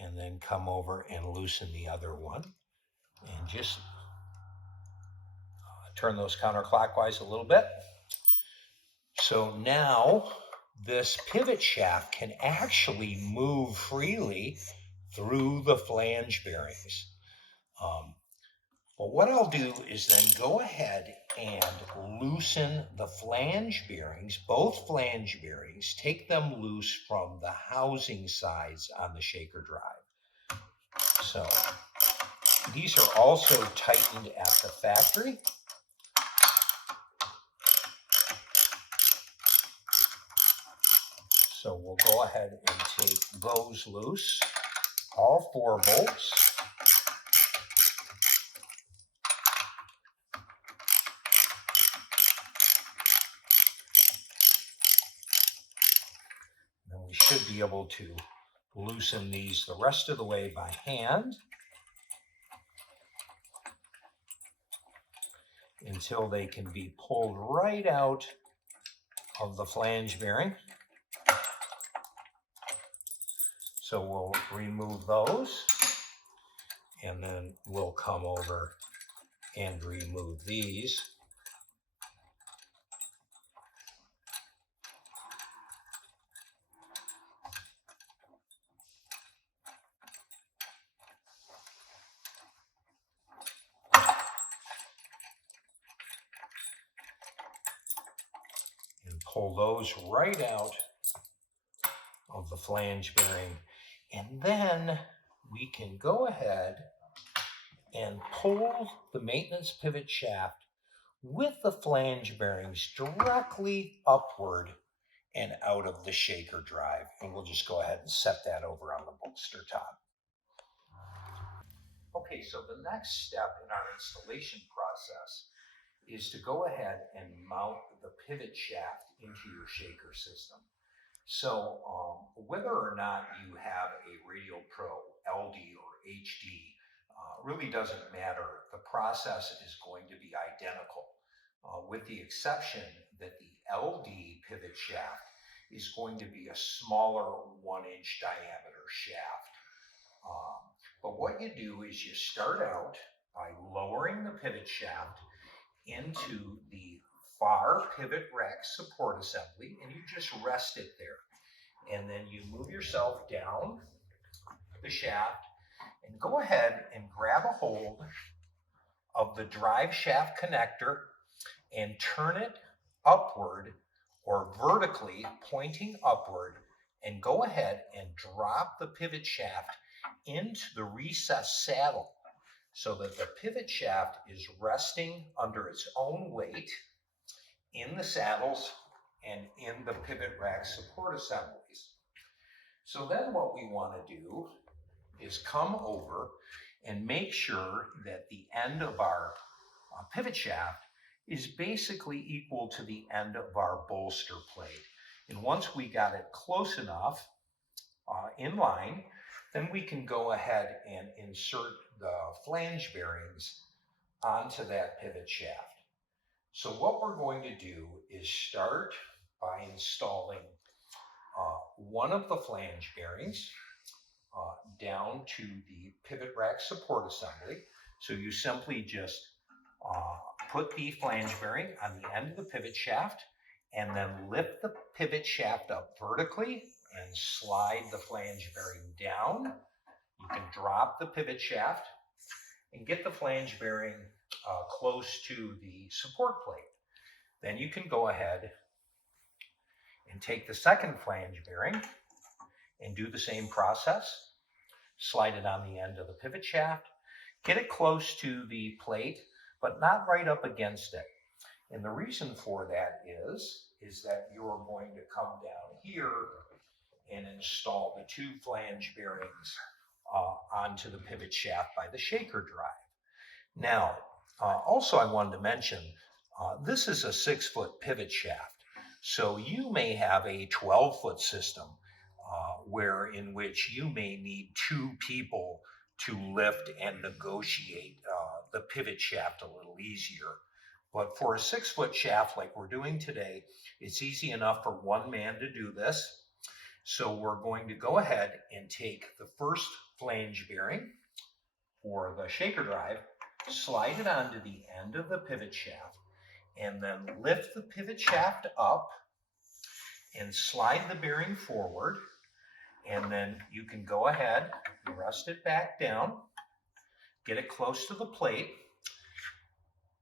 and then come over and loosen the other one and just turn those counterclockwise a little bit. So now this pivot shaft can actually move freely through the flange bearings. But what I'll do is then go ahead and loosen the flange bearings, both flange bearings, take them loose from the housing sides on the shaker drive. So these are also tightened at the factory. So we'll go ahead and take those loose, all 4 bolts. And we should be able to loosen these the rest of the way by hand until they can be pulled right out of the flange bearing. So we'll remove those, and then we'll come over and remove these. And pull those right out of the flange bearing. And then we can go ahead and pull the maintenance pivot shaft with the flange bearings directly upward and out of the shaker drive. And we'll just go ahead and set that over on the bolster top. Okay, so the next step in our installation process is to go ahead and mount the pivot shaft into your shaker system. So whether or not you have a Radial Pro LD or HD really doesn't matter. The process is going to be identical, with the exception that the LD pivot shaft is going to be a smaller 1-inch diameter shaft. Um, but what you do is you start out by lowering the pivot shaft into the far pivot rack support assembly, and you just rest it there. And then you move yourself down the shaft and go ahead and grab a hold of the drive shaft connector and turn it upward or vertically pointing upward, and go ahead and drop the pivot shaft into the recessed saddle so that the pivot shaft is resting under its own weight in the saddles and in the pivot rack support assemblies. So then what we want to do is come over and make sure that the end of our pivot shaft is basically equal to the end of our bolster plate. And once we got it close enough in line, then we can go ahead and insert the flange bearings onto that pivot shaft. So what we're going to do is start by installing one of the flange bearings down to the pivot rack support assembly. So you simply just put the flange bearing on the end of the pivot shaft and then lift the pivot shaft up vertically and slide the flange bearing down. You can drop the pivot shaft and get the flange bearing close to the support plate. Then you can go ahead and take the second flange bearing and do the same process. Slide it on the end of the pivot shaft, get it close to the plate, but not right up against it. And the reason for that is that you're going to come down here and install the two flange bearings onto the pivot shaft by the shaker drive. Now, also I wanted to mention, this is a 6-foot pivot shaft. So you may have a 12-foot system in which you may need 2 people to lift and negotiate the pivot shaft a little easier. But for a 6-foot shaft like we're doing today, it's easy enough for one man to do this. So we're going to go ahead and take the first flange bearing for the shaker drive, slide it onto the end of the pivot shaft, and then lift the pivot shaft up and slide the bearing forward. And then you can go ahead, rest it back down, get it close to the plate,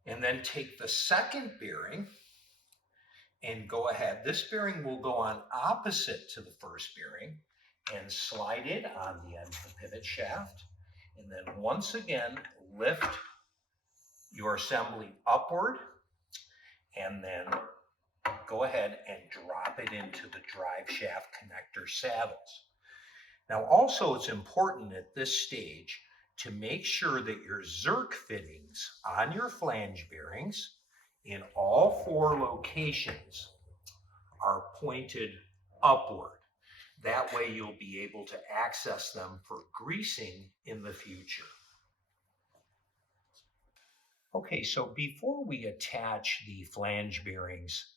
and then take the second bearing and go ahead. This bearing will go on opposite to the first bearing and slide it on the end of the pivot shaft. And then once again, lift your assembly upward and then go ahead and drop it into the drive shaft connector saddles. Now also it's important at this stage to make sure that your Zerk fittings on your flange bearings in all 4 locations are pointed upward. That way you'll be able to access them for greasing in the future. Okay, so before we attach the flange bearings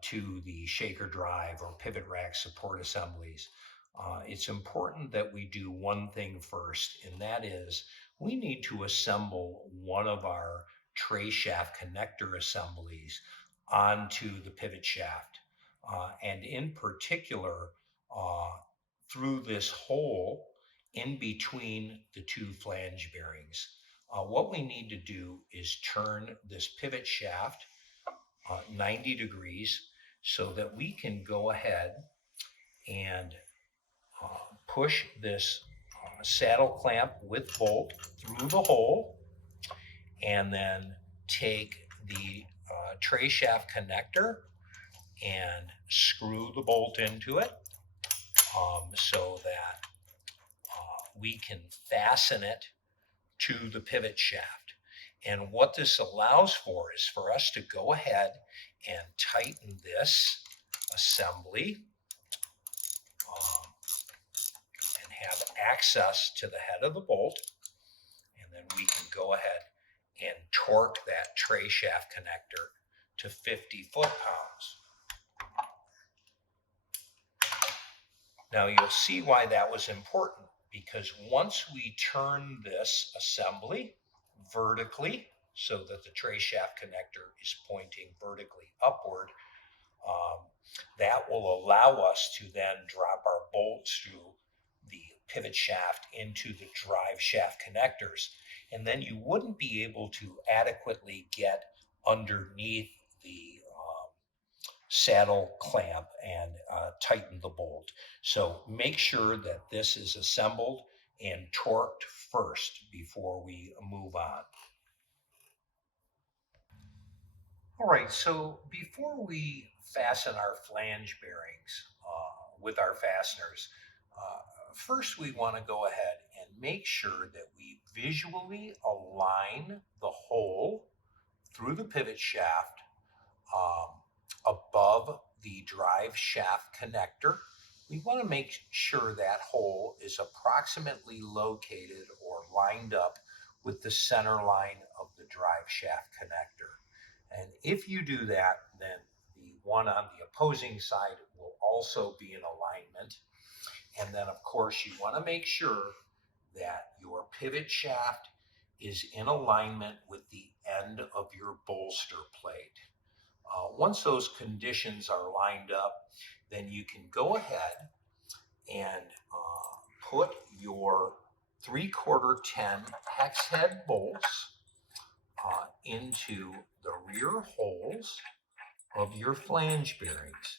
to the shaker drive or pivot rack support assemblies, it's important that we do one thing first, and that is we need to assemble one of our tray shaft connector assemblies onto the pivot shaft, and in particular through this hole in between the 2 flange bearings. What we need to do is turn this pivot shaft 90 degrees so that we can go ahead and push this saddle clamp with bolt through the hole, and then take the tray shaft connector and screw the bolt into it so that we can fasten it to the pivot shaft. And what this allows for is for us to go ahead and tighten this assembly and have access to the head of the bolt. And then we can go ahead and torque that tray shaft connector to 50 foot-pounds. Now you'll see why that was important, because once we turn this assembly vertically so that the tray shaft connector is pointing vertically upward, that will allow us to then drop our bolts through the pivot shaft into the drive shaft connectors. And then you wouldn't be able to adequately get underneath the saddle clamp and tighten the bolt. So make sure that this is assembled and torqued first before we move on. All right, so before we fasten our flange bearings with our fasteners, first we want to go ahead and make sure that we visually align the hole through the pivot shaft above the drive shaft connector. We want to make sure that hole is approximately located or lined up with the center line of the drive shaft connector. And if you do that, then the one on the opposing side will also be in alignment. And then, of course, you want to make sure that your pivot shaft is in alignment with the end of your bolster plate. Once those conditions are lined up, then you can go ahead and put your 3/4 10 hex head bolts into the rear holes of your flange bearings.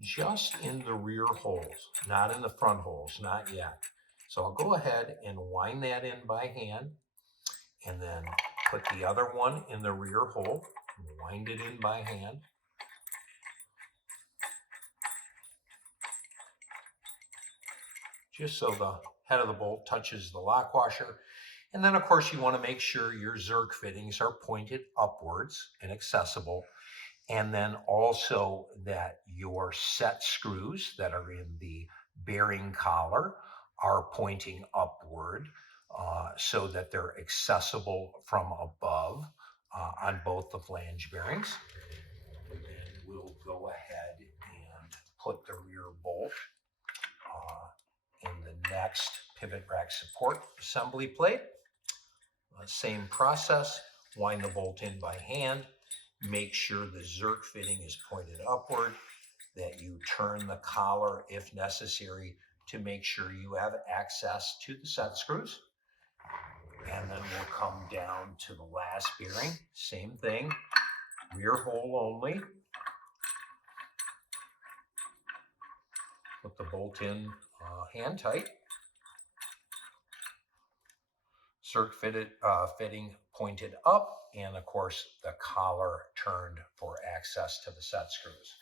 Just in the rear holes, not in the front holes, not yet. So I'll go ahead and wind that in by hand, and then put the other one in the rear hole, wind it in by hand. Just so the head of the bolt touches the lock washer. And then, of course, you want to make sure your Zerk fittings are pointed upwards and accessible. And then also that your set screws that are in the bearing collar are pointing upward so that they're accessible from above on both the flange bearings. And we'll go ahead and put the rear bolt in the next pivot rack support assembly plate. Same process, wind the bolt in by hand. Make sure the Zerk fitting is pointed upward, that you turn the collar if necessary to make sure you have access to the set screws. And then we'll come down to the last bearing, same thing, rear hole only. Put the bolt in hand tight. Zerk fitting pointed up, and of course the collar turned for access to the set screws.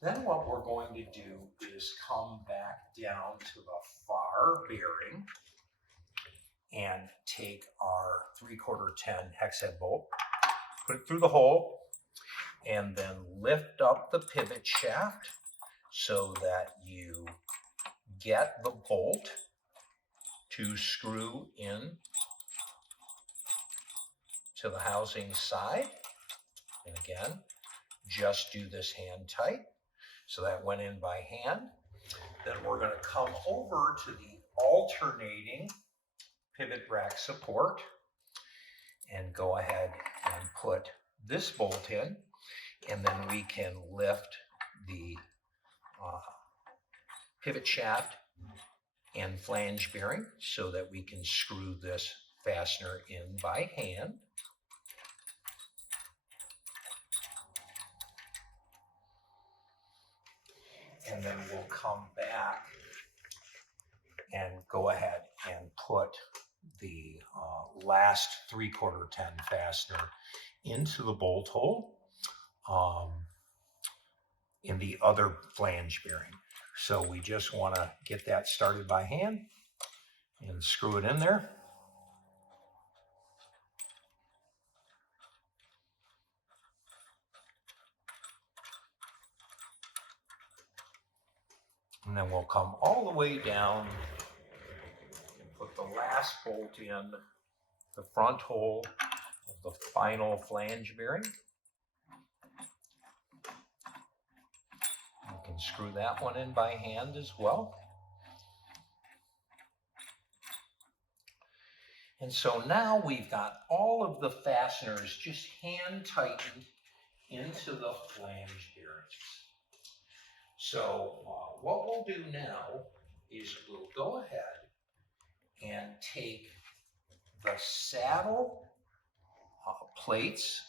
Then what we're going to do is come back down to the far bearing and take our 3/4 10 hex head bolt, put it through the hole, and then lift up the pivot shaft so that you get the bolt to screw in to the housing side. And again, just do this hand tight. So that went in by hand. Then we're going to come over to the alternating pivot rack support and go ahead and put this bolt in. And then we can lift the pivot shaft and flange bearing so that we can screw this fastener in by hand. And then we'll come back and go ahead and put the last 3/4 10 fastener into the bolt hole in the other flange bearing. So we just want to get that started by hand and screw it in there. And then we'll come all the way down and put the last bolt in the front hole of the final flange bearing. You can screw that one in by hand as well. And so now we've got all of the fasteners just hand tightened into the flange bearings. So what we'll do now is we'll go ahead and take the saddle plates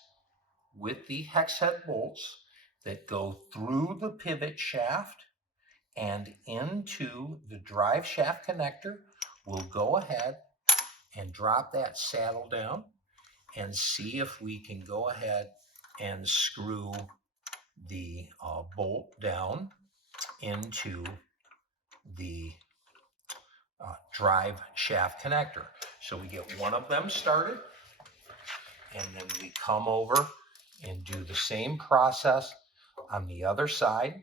with the hex head bolts that go through the pivot shaft and into the drive shaft connector. We'll go ahead and drop that saddle down and see if we can go ahead and screw the bolt down into the drive shaft connector. So we get one of them started, and then we come over and do the same process on the other side.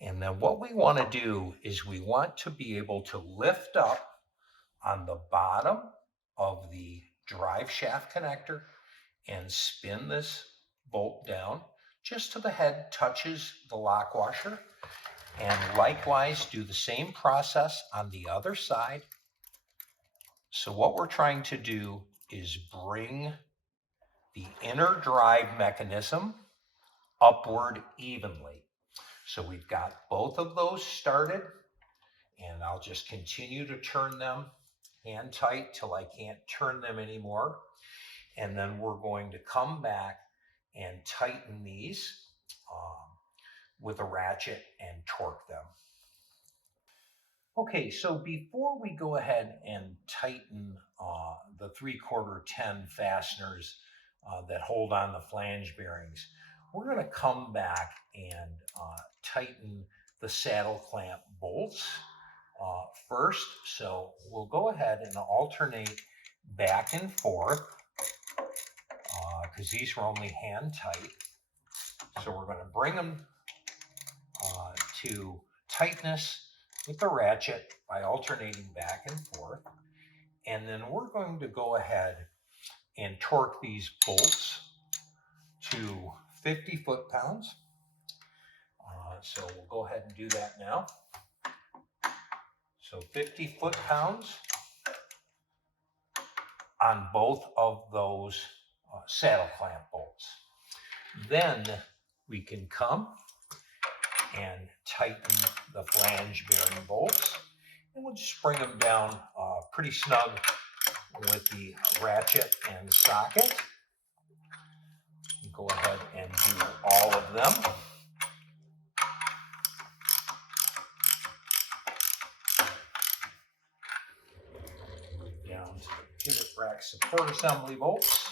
And then what we want to do is we want to be able to lift up on the bottom of the drive shaft connector and spin this bolt down just till the head touches the lock washer. And likewise, do the same process on the other side. So what we're trying to do is bring the inner drive mechanism upward evenly. So we've got both of those started, and I'll just continue to turn them hand tight till I can't turn them anymore. And then we're going to come back and tighten these with a ratchet and torque them. Okay, so before we go ahead and tighten the 3/4 10 fasteners that hold on the flange bearings, we're going to come back and tighten the saddle clamp bolts first. So we'll go ahead and alternate back and forth because these were only hand tight. So we're going to bring them to tightness with the ratchet by alternating back and forth. And then we're going to go ahead and torque these bolts to 50 foot-pounds. So we'll go ahead and do that now. So 50 foot-pounds on both of those saddle clamp bolts. Then we can come and tighten the flange bearing bolts, and we'll just bring them down pretty snug with the ratchet and socket. Go ahead and do all of them. Move down to the pivot rack support assembly bolts.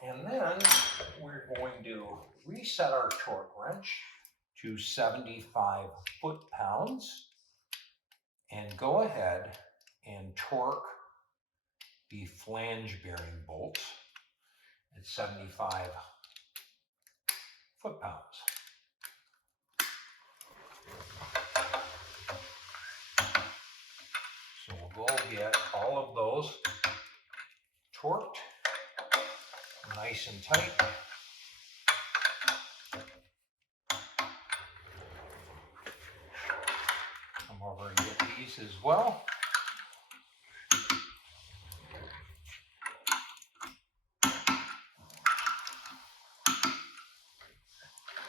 And then we're going to reset our torque wrench to 75 foot-pounds and go ahead and torque the flange bearing bolts at 75 foot-pounds. So we'll go get all of those torqued nice and tight. Come over and get these as well.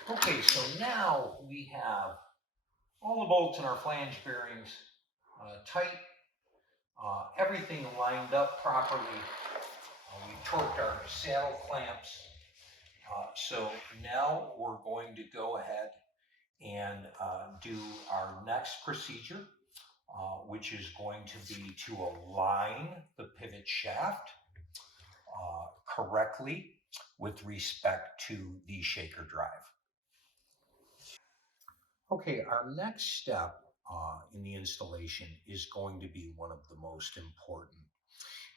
Okay, so now we have all the bolts in our flange bearings tight, everything lined up properly. We torqued our saddle clamps. So now we're going to go ahead and do our next procedure, which is going to be to align the pivot shaft correctly with respect to the shaker drive. Okay, our next step in the installation is going to be one of the most important,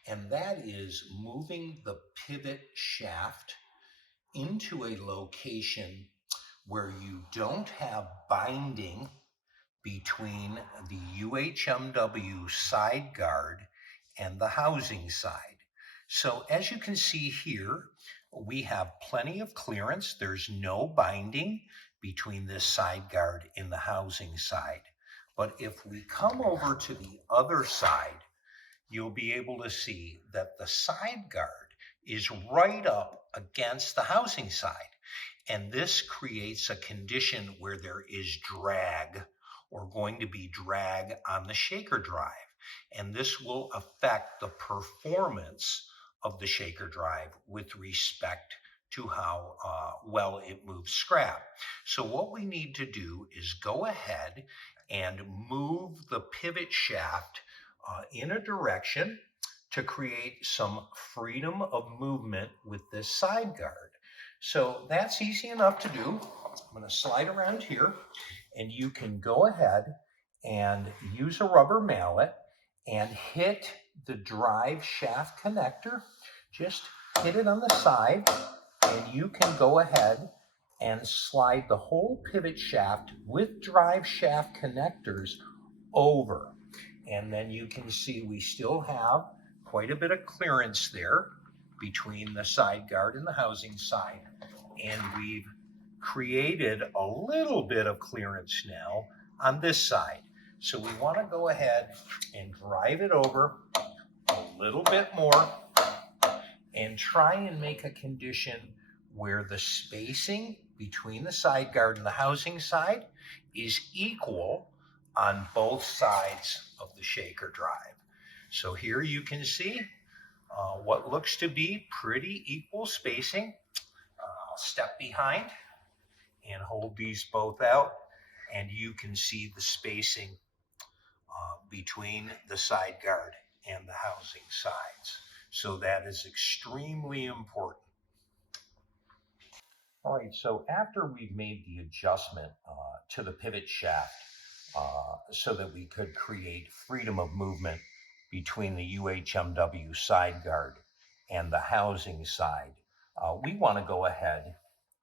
and that is moving the pivot shaft into a location where you don't have binding between the UHMW side guard and the housing side. So as you can see here, we have plenty of clearance. There's no binding between this side guard and the housing side. But if we come over to the other side, you'll be able to see that the side guard is right up against the housing side. And this creates a condition where there is drag or going to be drag on the shaker drive. And this will affect the performance of the shaker drive with respect to how well it moves scrap. So what we need to do is go ahead and move the pivot shaft in a direction to create some freedom of movement with this side guard. So that's easy enough to do. I'm going to slide around here, and you can go ahead and use a rubber mallet and hit the drive shaft connector. Just hit it on the side, and you can go ahead and slide the whole pivot shaft with drive shaft connectors over. And then you can see we still have quite a bit of clearance there between the side guard and the housing side. And we've created a little bit of clearance now on this side. So we want to go ahead and drive it over a little bit more and try and make a condition where the spacing between the side guard and the housing side is equal on both sides of the shaker drive. So here you can see what looks to be pretty equal spacing. I'll step behind and hold these both out, and you can see the spacing between the side guard and the housing sides. So that is extremely important. All right, so after we've made the adjustment to the pivot shaft so that we could create freedom of movement between the UHMW side guard and the housing side, we want to go ahead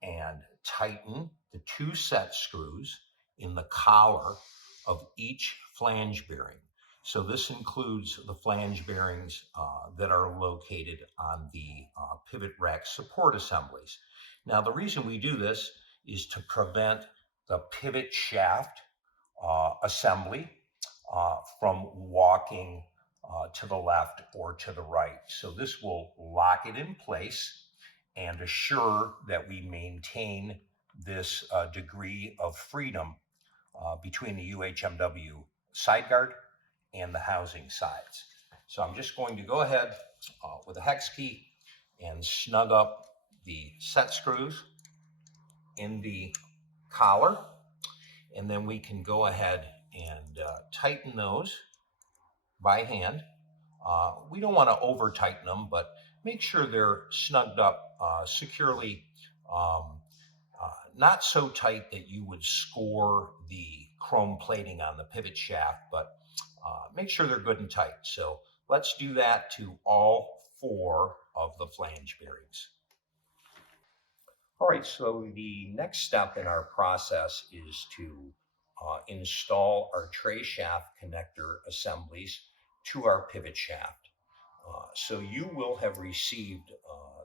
and tighten the two set screws in the collar of each flange bearing. So this includes the flange bearings that are located on the pivot rack support assemblies. Now, the reason we do this is to prevent the pivot shaft assembly from walking to the left or to the right. So this will lock it in place and assure that we maintain this degree of freedom between the UHMW side guard and the housing sides. So I'm just going to go ahead with a hex key and snug up the set screws in the collar, and then we can go ahead and tighten those by hand. We don't want to over tighten them, but make sure they're snugged up securely, not so tight that you would score the chrome plating on the pivot shaft, but make sure they're good and tight. So let's do that to all four of the flange bearings. All right, so the next step in our process is to install our tray shaft connector assemblies to our pivot shaft. So you will have received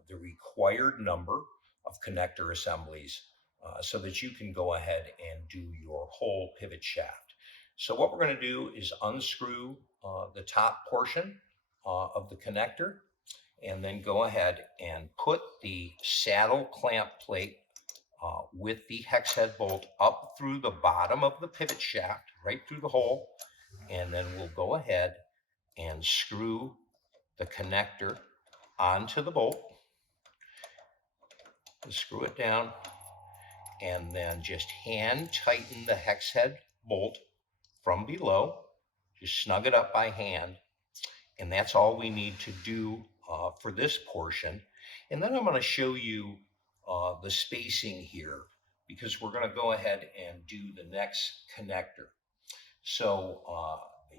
the required number of connector assemblies so that you can go ahead and do your whole pivot shaft. So what we're going to do is unscrew the top portion of the connector, and then go ahead and put the saddle clamp plate with the hex head bolt up through the bottom of the pivot shaft, right through the hole, and then we'll go ahead and screw the connector onto the bolt. Screw it down, and then just hand tighten the hex head bolt from below. Just snug it up by hand, and that's all we need to do for this portion. And then I'm going to show you the spacing here because we're going to go ahead and do the next connector. So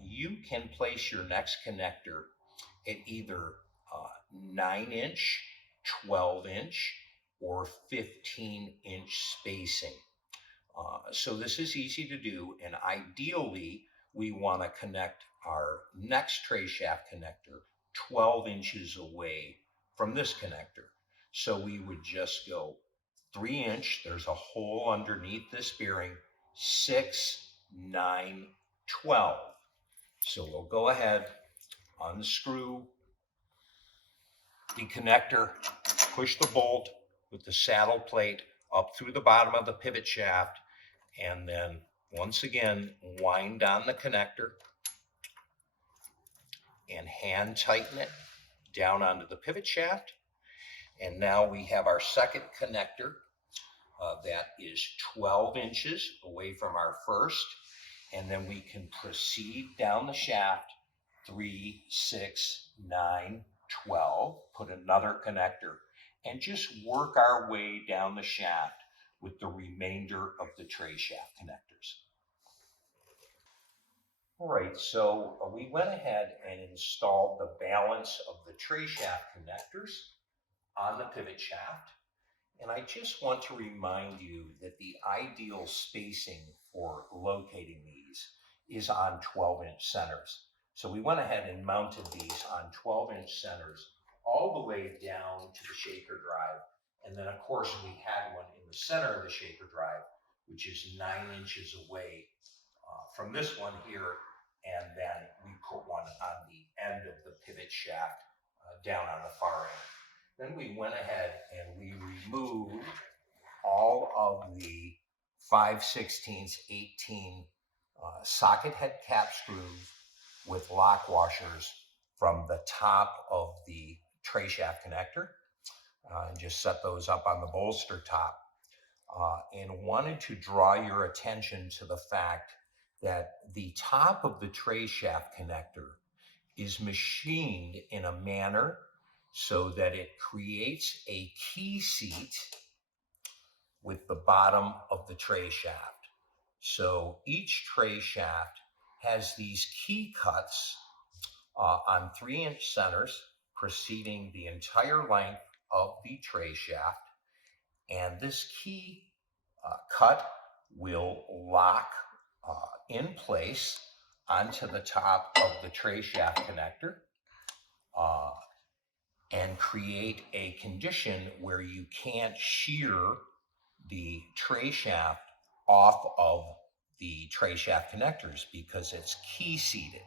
you can place your next connector at either 9-inch, 12-inch, or 15-inch spacing. So this is easy to do, and ideally we want to connect our next tray shaft connector 12 inches away from this connector. So we would just go 3-inch, there's a hole underneath this bearing, 6, 9, 12. So we'll go ahead, unscrew the connector, push the bolt with the saddle plate up through the bottom of the pivot shaft, and then once again wind down the connector and hand tighten it down onto the pivot shaft. And now we have our second connector that is 12 inches away from our first, and then we can proceed down the shaft 3, 6, 9, 12, put another connector, and just work our way down the shaft with the remainder of the tray shaft connectors. All right, so we went ahead and installed the balance of the tray shaft connectors on the pivot shaft. And I just want to remind you that the ideal spacing for locating these is on 12-inch centers. So we went ahead and mounted these on 12-inch centers all the way down to the shaker drive. And then of course we had one in the center of the shaker drive, which is 9 inches away from this one here. And then we put one on the end of the pivot shaft down on the far end. Then we went ahead and we removed all of the 5/16, 18 socket head cap screws with lock washers from the top of the tray shaft connector and just set those up on the bolster top. And wanted to draw your attention to the fact that the top of the tray shaft connector is machined in a manner so that it creates a key seat with the bottom of the tray shaft. So each tray shaft has these key cuts on 3-inch centers proceeding the entire length of the tray shaft. And this key cut will lock in place onto the top of the tray shaft connector and create a condition where you can't shear the tray shaft off of the tray shaft connectors because it's key seated.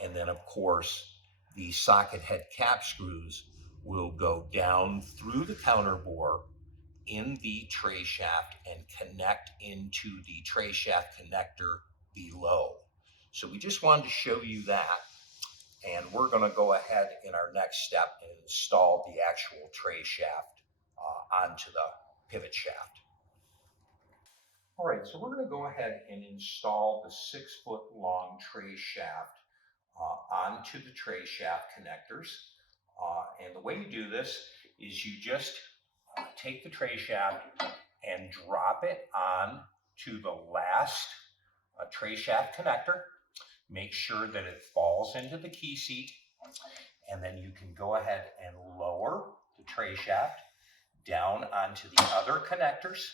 And then of course the socket head cap screws will go down through the counter bore in the tray shaft and connect into the tray shaft connector below. So we just wanted to show you that, and we're going to go ahead in our next step and install the actual tray shaft onto the pivot shaft. All right, so we're going to go ahead and install the 6-foot long tray shaft onto the tray shaft connectors. And the way you do this is you just take the tray shaft and drop it on to the last tray shaft connector. Make sure that it falls into the key seat, and then you can go ahead and lower the tray shaft down onto the other connectors.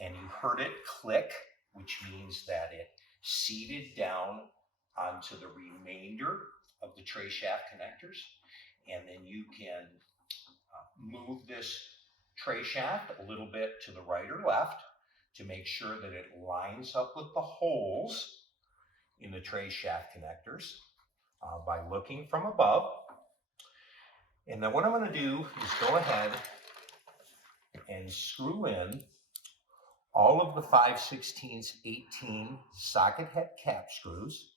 And you heard it click, which means that it seated down onto the remainder of the tray shaft connectors. And then you can move this tray shaft a little bit to the right or left to make sure that it lines up with the holes in the tray shaft connectors by looking from above. And then what I'm going to do is go ahead and screw in all of the 5/16, 18 socket head cap screws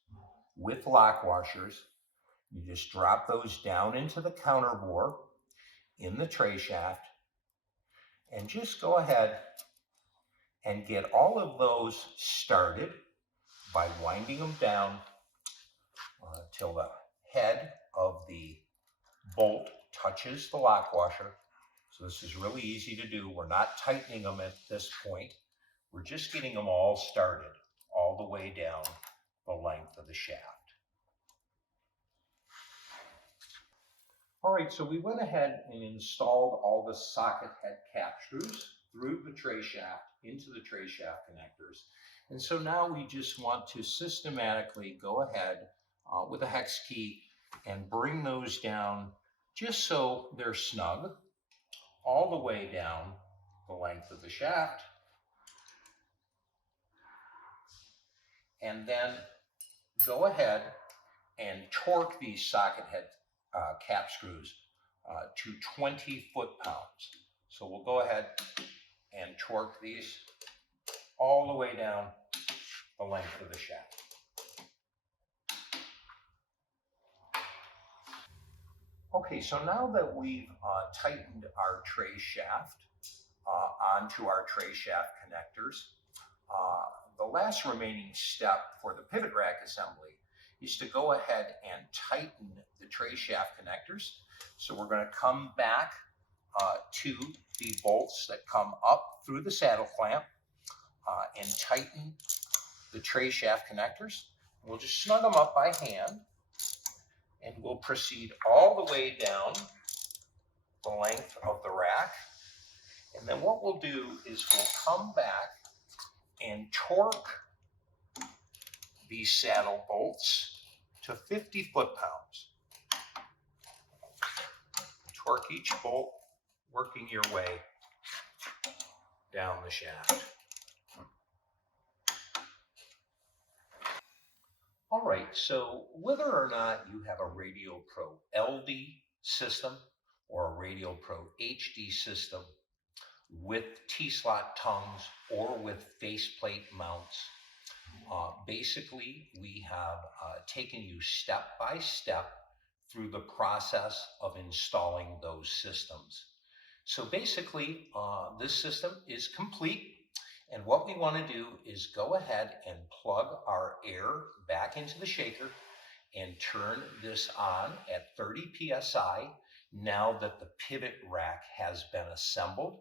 with lock washers. You just drop those down into the counter bore in the tray shaft and just go ahead and get all of those started by winding them down till the head of the bolt touches the lock washer. So this is really easy to do. We're not tightening them at this point. We're just getting them all started, all the way down the length of the shaft. All right, so we went ahead and installed all the socket head cap screws through the tray shaft into the tray shaft connectors. And so now we just want to systematically go ahead with a hex key and bring those down just so they're snug all the way down the length of the shaft. And then go ahead and torque these socket head cap screws to 20 foot-pounds. So we'll go ahead and torque these all the way down the length of the shaft. Okay, so now that we've tightened our tray shaft onto our tray shaft connectors, the last remaining step for the pivot rack assembly is to go ahead and tighten the tray shaft connectors. So we're going to come back to the bolts that come up through the saddle clamp and tighten the tray shaft connectors. We'll just snug them up by hand, and we'll proceed all the way down the length of the rack. And then what we'll do is we'll come back and torque these saddle bolts to 50 foot-pounds. Torque each bolt, working your way down the shaft. All right, so whether or not you have a Radial Pro LD system or a Radial Pro HD system with T-slot tongues or with faceplate mounts, basically we have taken you step by step through the process of installing those systems. So basically this system is complete. And what we want to do is go ahead and plug our air back into the shaker and turn this on at 30 psi now that the pivot rack has been assembled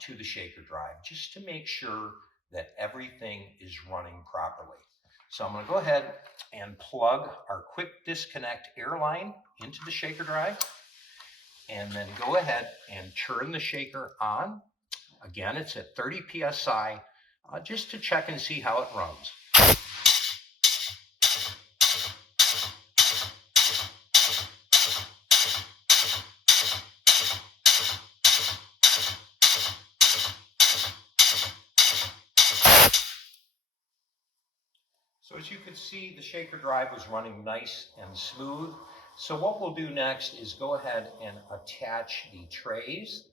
to the shaker drive, just to make sure that everything is running properly. So I'm going to go ahead and plug our quick disconnect air line into the shaker drive, and then go ahead and turn the shaker on. Again, it's at 30 psi, just to check and see how it runs. So as you can see, the shaker drive was running nice and smooth. So what we'll do next is go ahead and attach the trays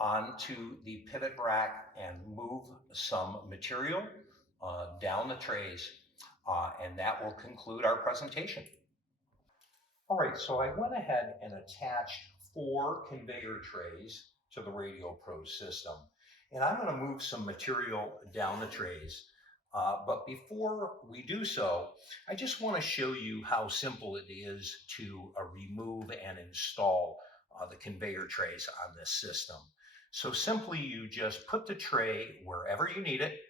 onto the pivot rack and move some material down the trays, and that will conclude our presentation. All right, so I went ahead and attached 4 conveyor trays to the Radial Pro system, and I'm going to move some material down the trays. But before we do so, I just want to show you how simple it is to remove and install the conveyor trays on this system. So simply you just put the tray wherever you need it,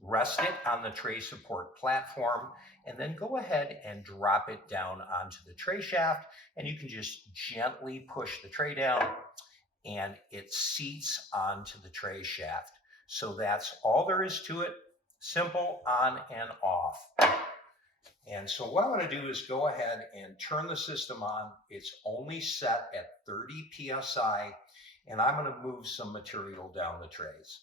rest it on the tray support platform, and then go ahead and drop it down onto the tray shaft, and you can just gently push the tray down and it seats onto the tray shaft. So that's all there is to it. Simple on and off. And so what I'm going to do is go ahead and turn the system on. It's only set at 30 psi, and I'm going to move some material down the trays.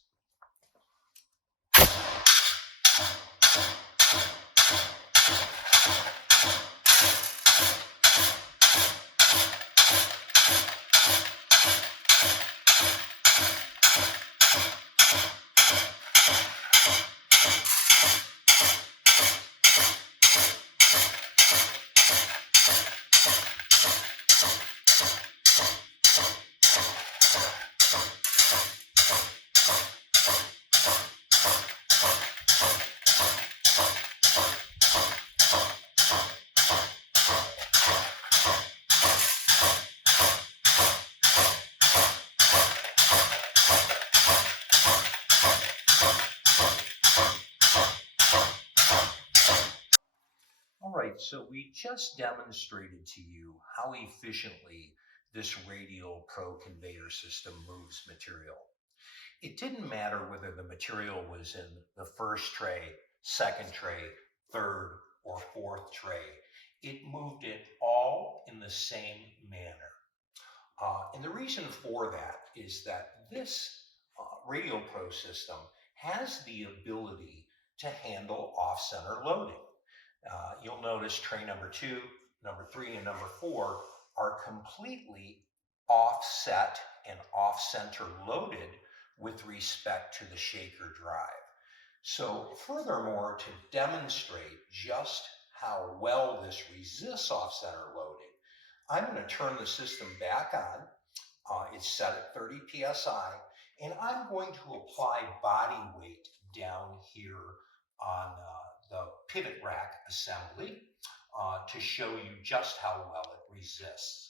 so we just demonstrated to you how efficiently this Radial Pro conveyor system moves material. It didn't matter whether the material was in the first tray, second tray, third, or fourth tray. It moved it all in the same manner. And the reason for that is that this Radial Pro system has the ability to handle off-center loading. You'll notice tray number 2, number 3, and number 4 are completely offset and off-center loaded with respect to the shaker drive. So furthermore, to demonstrate just how well this resists off-center loading, I'm going to turn the system back on. It's set at 30 psi, and I'm going to apply body weight down here on the pivot rack assembly to show you just how well it resists.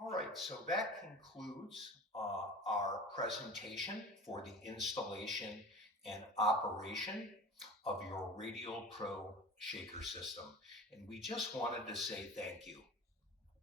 All right, so that concludes our presentation for the installation and operation of your Radial Pro shaker system. And we just wanted to say thank you.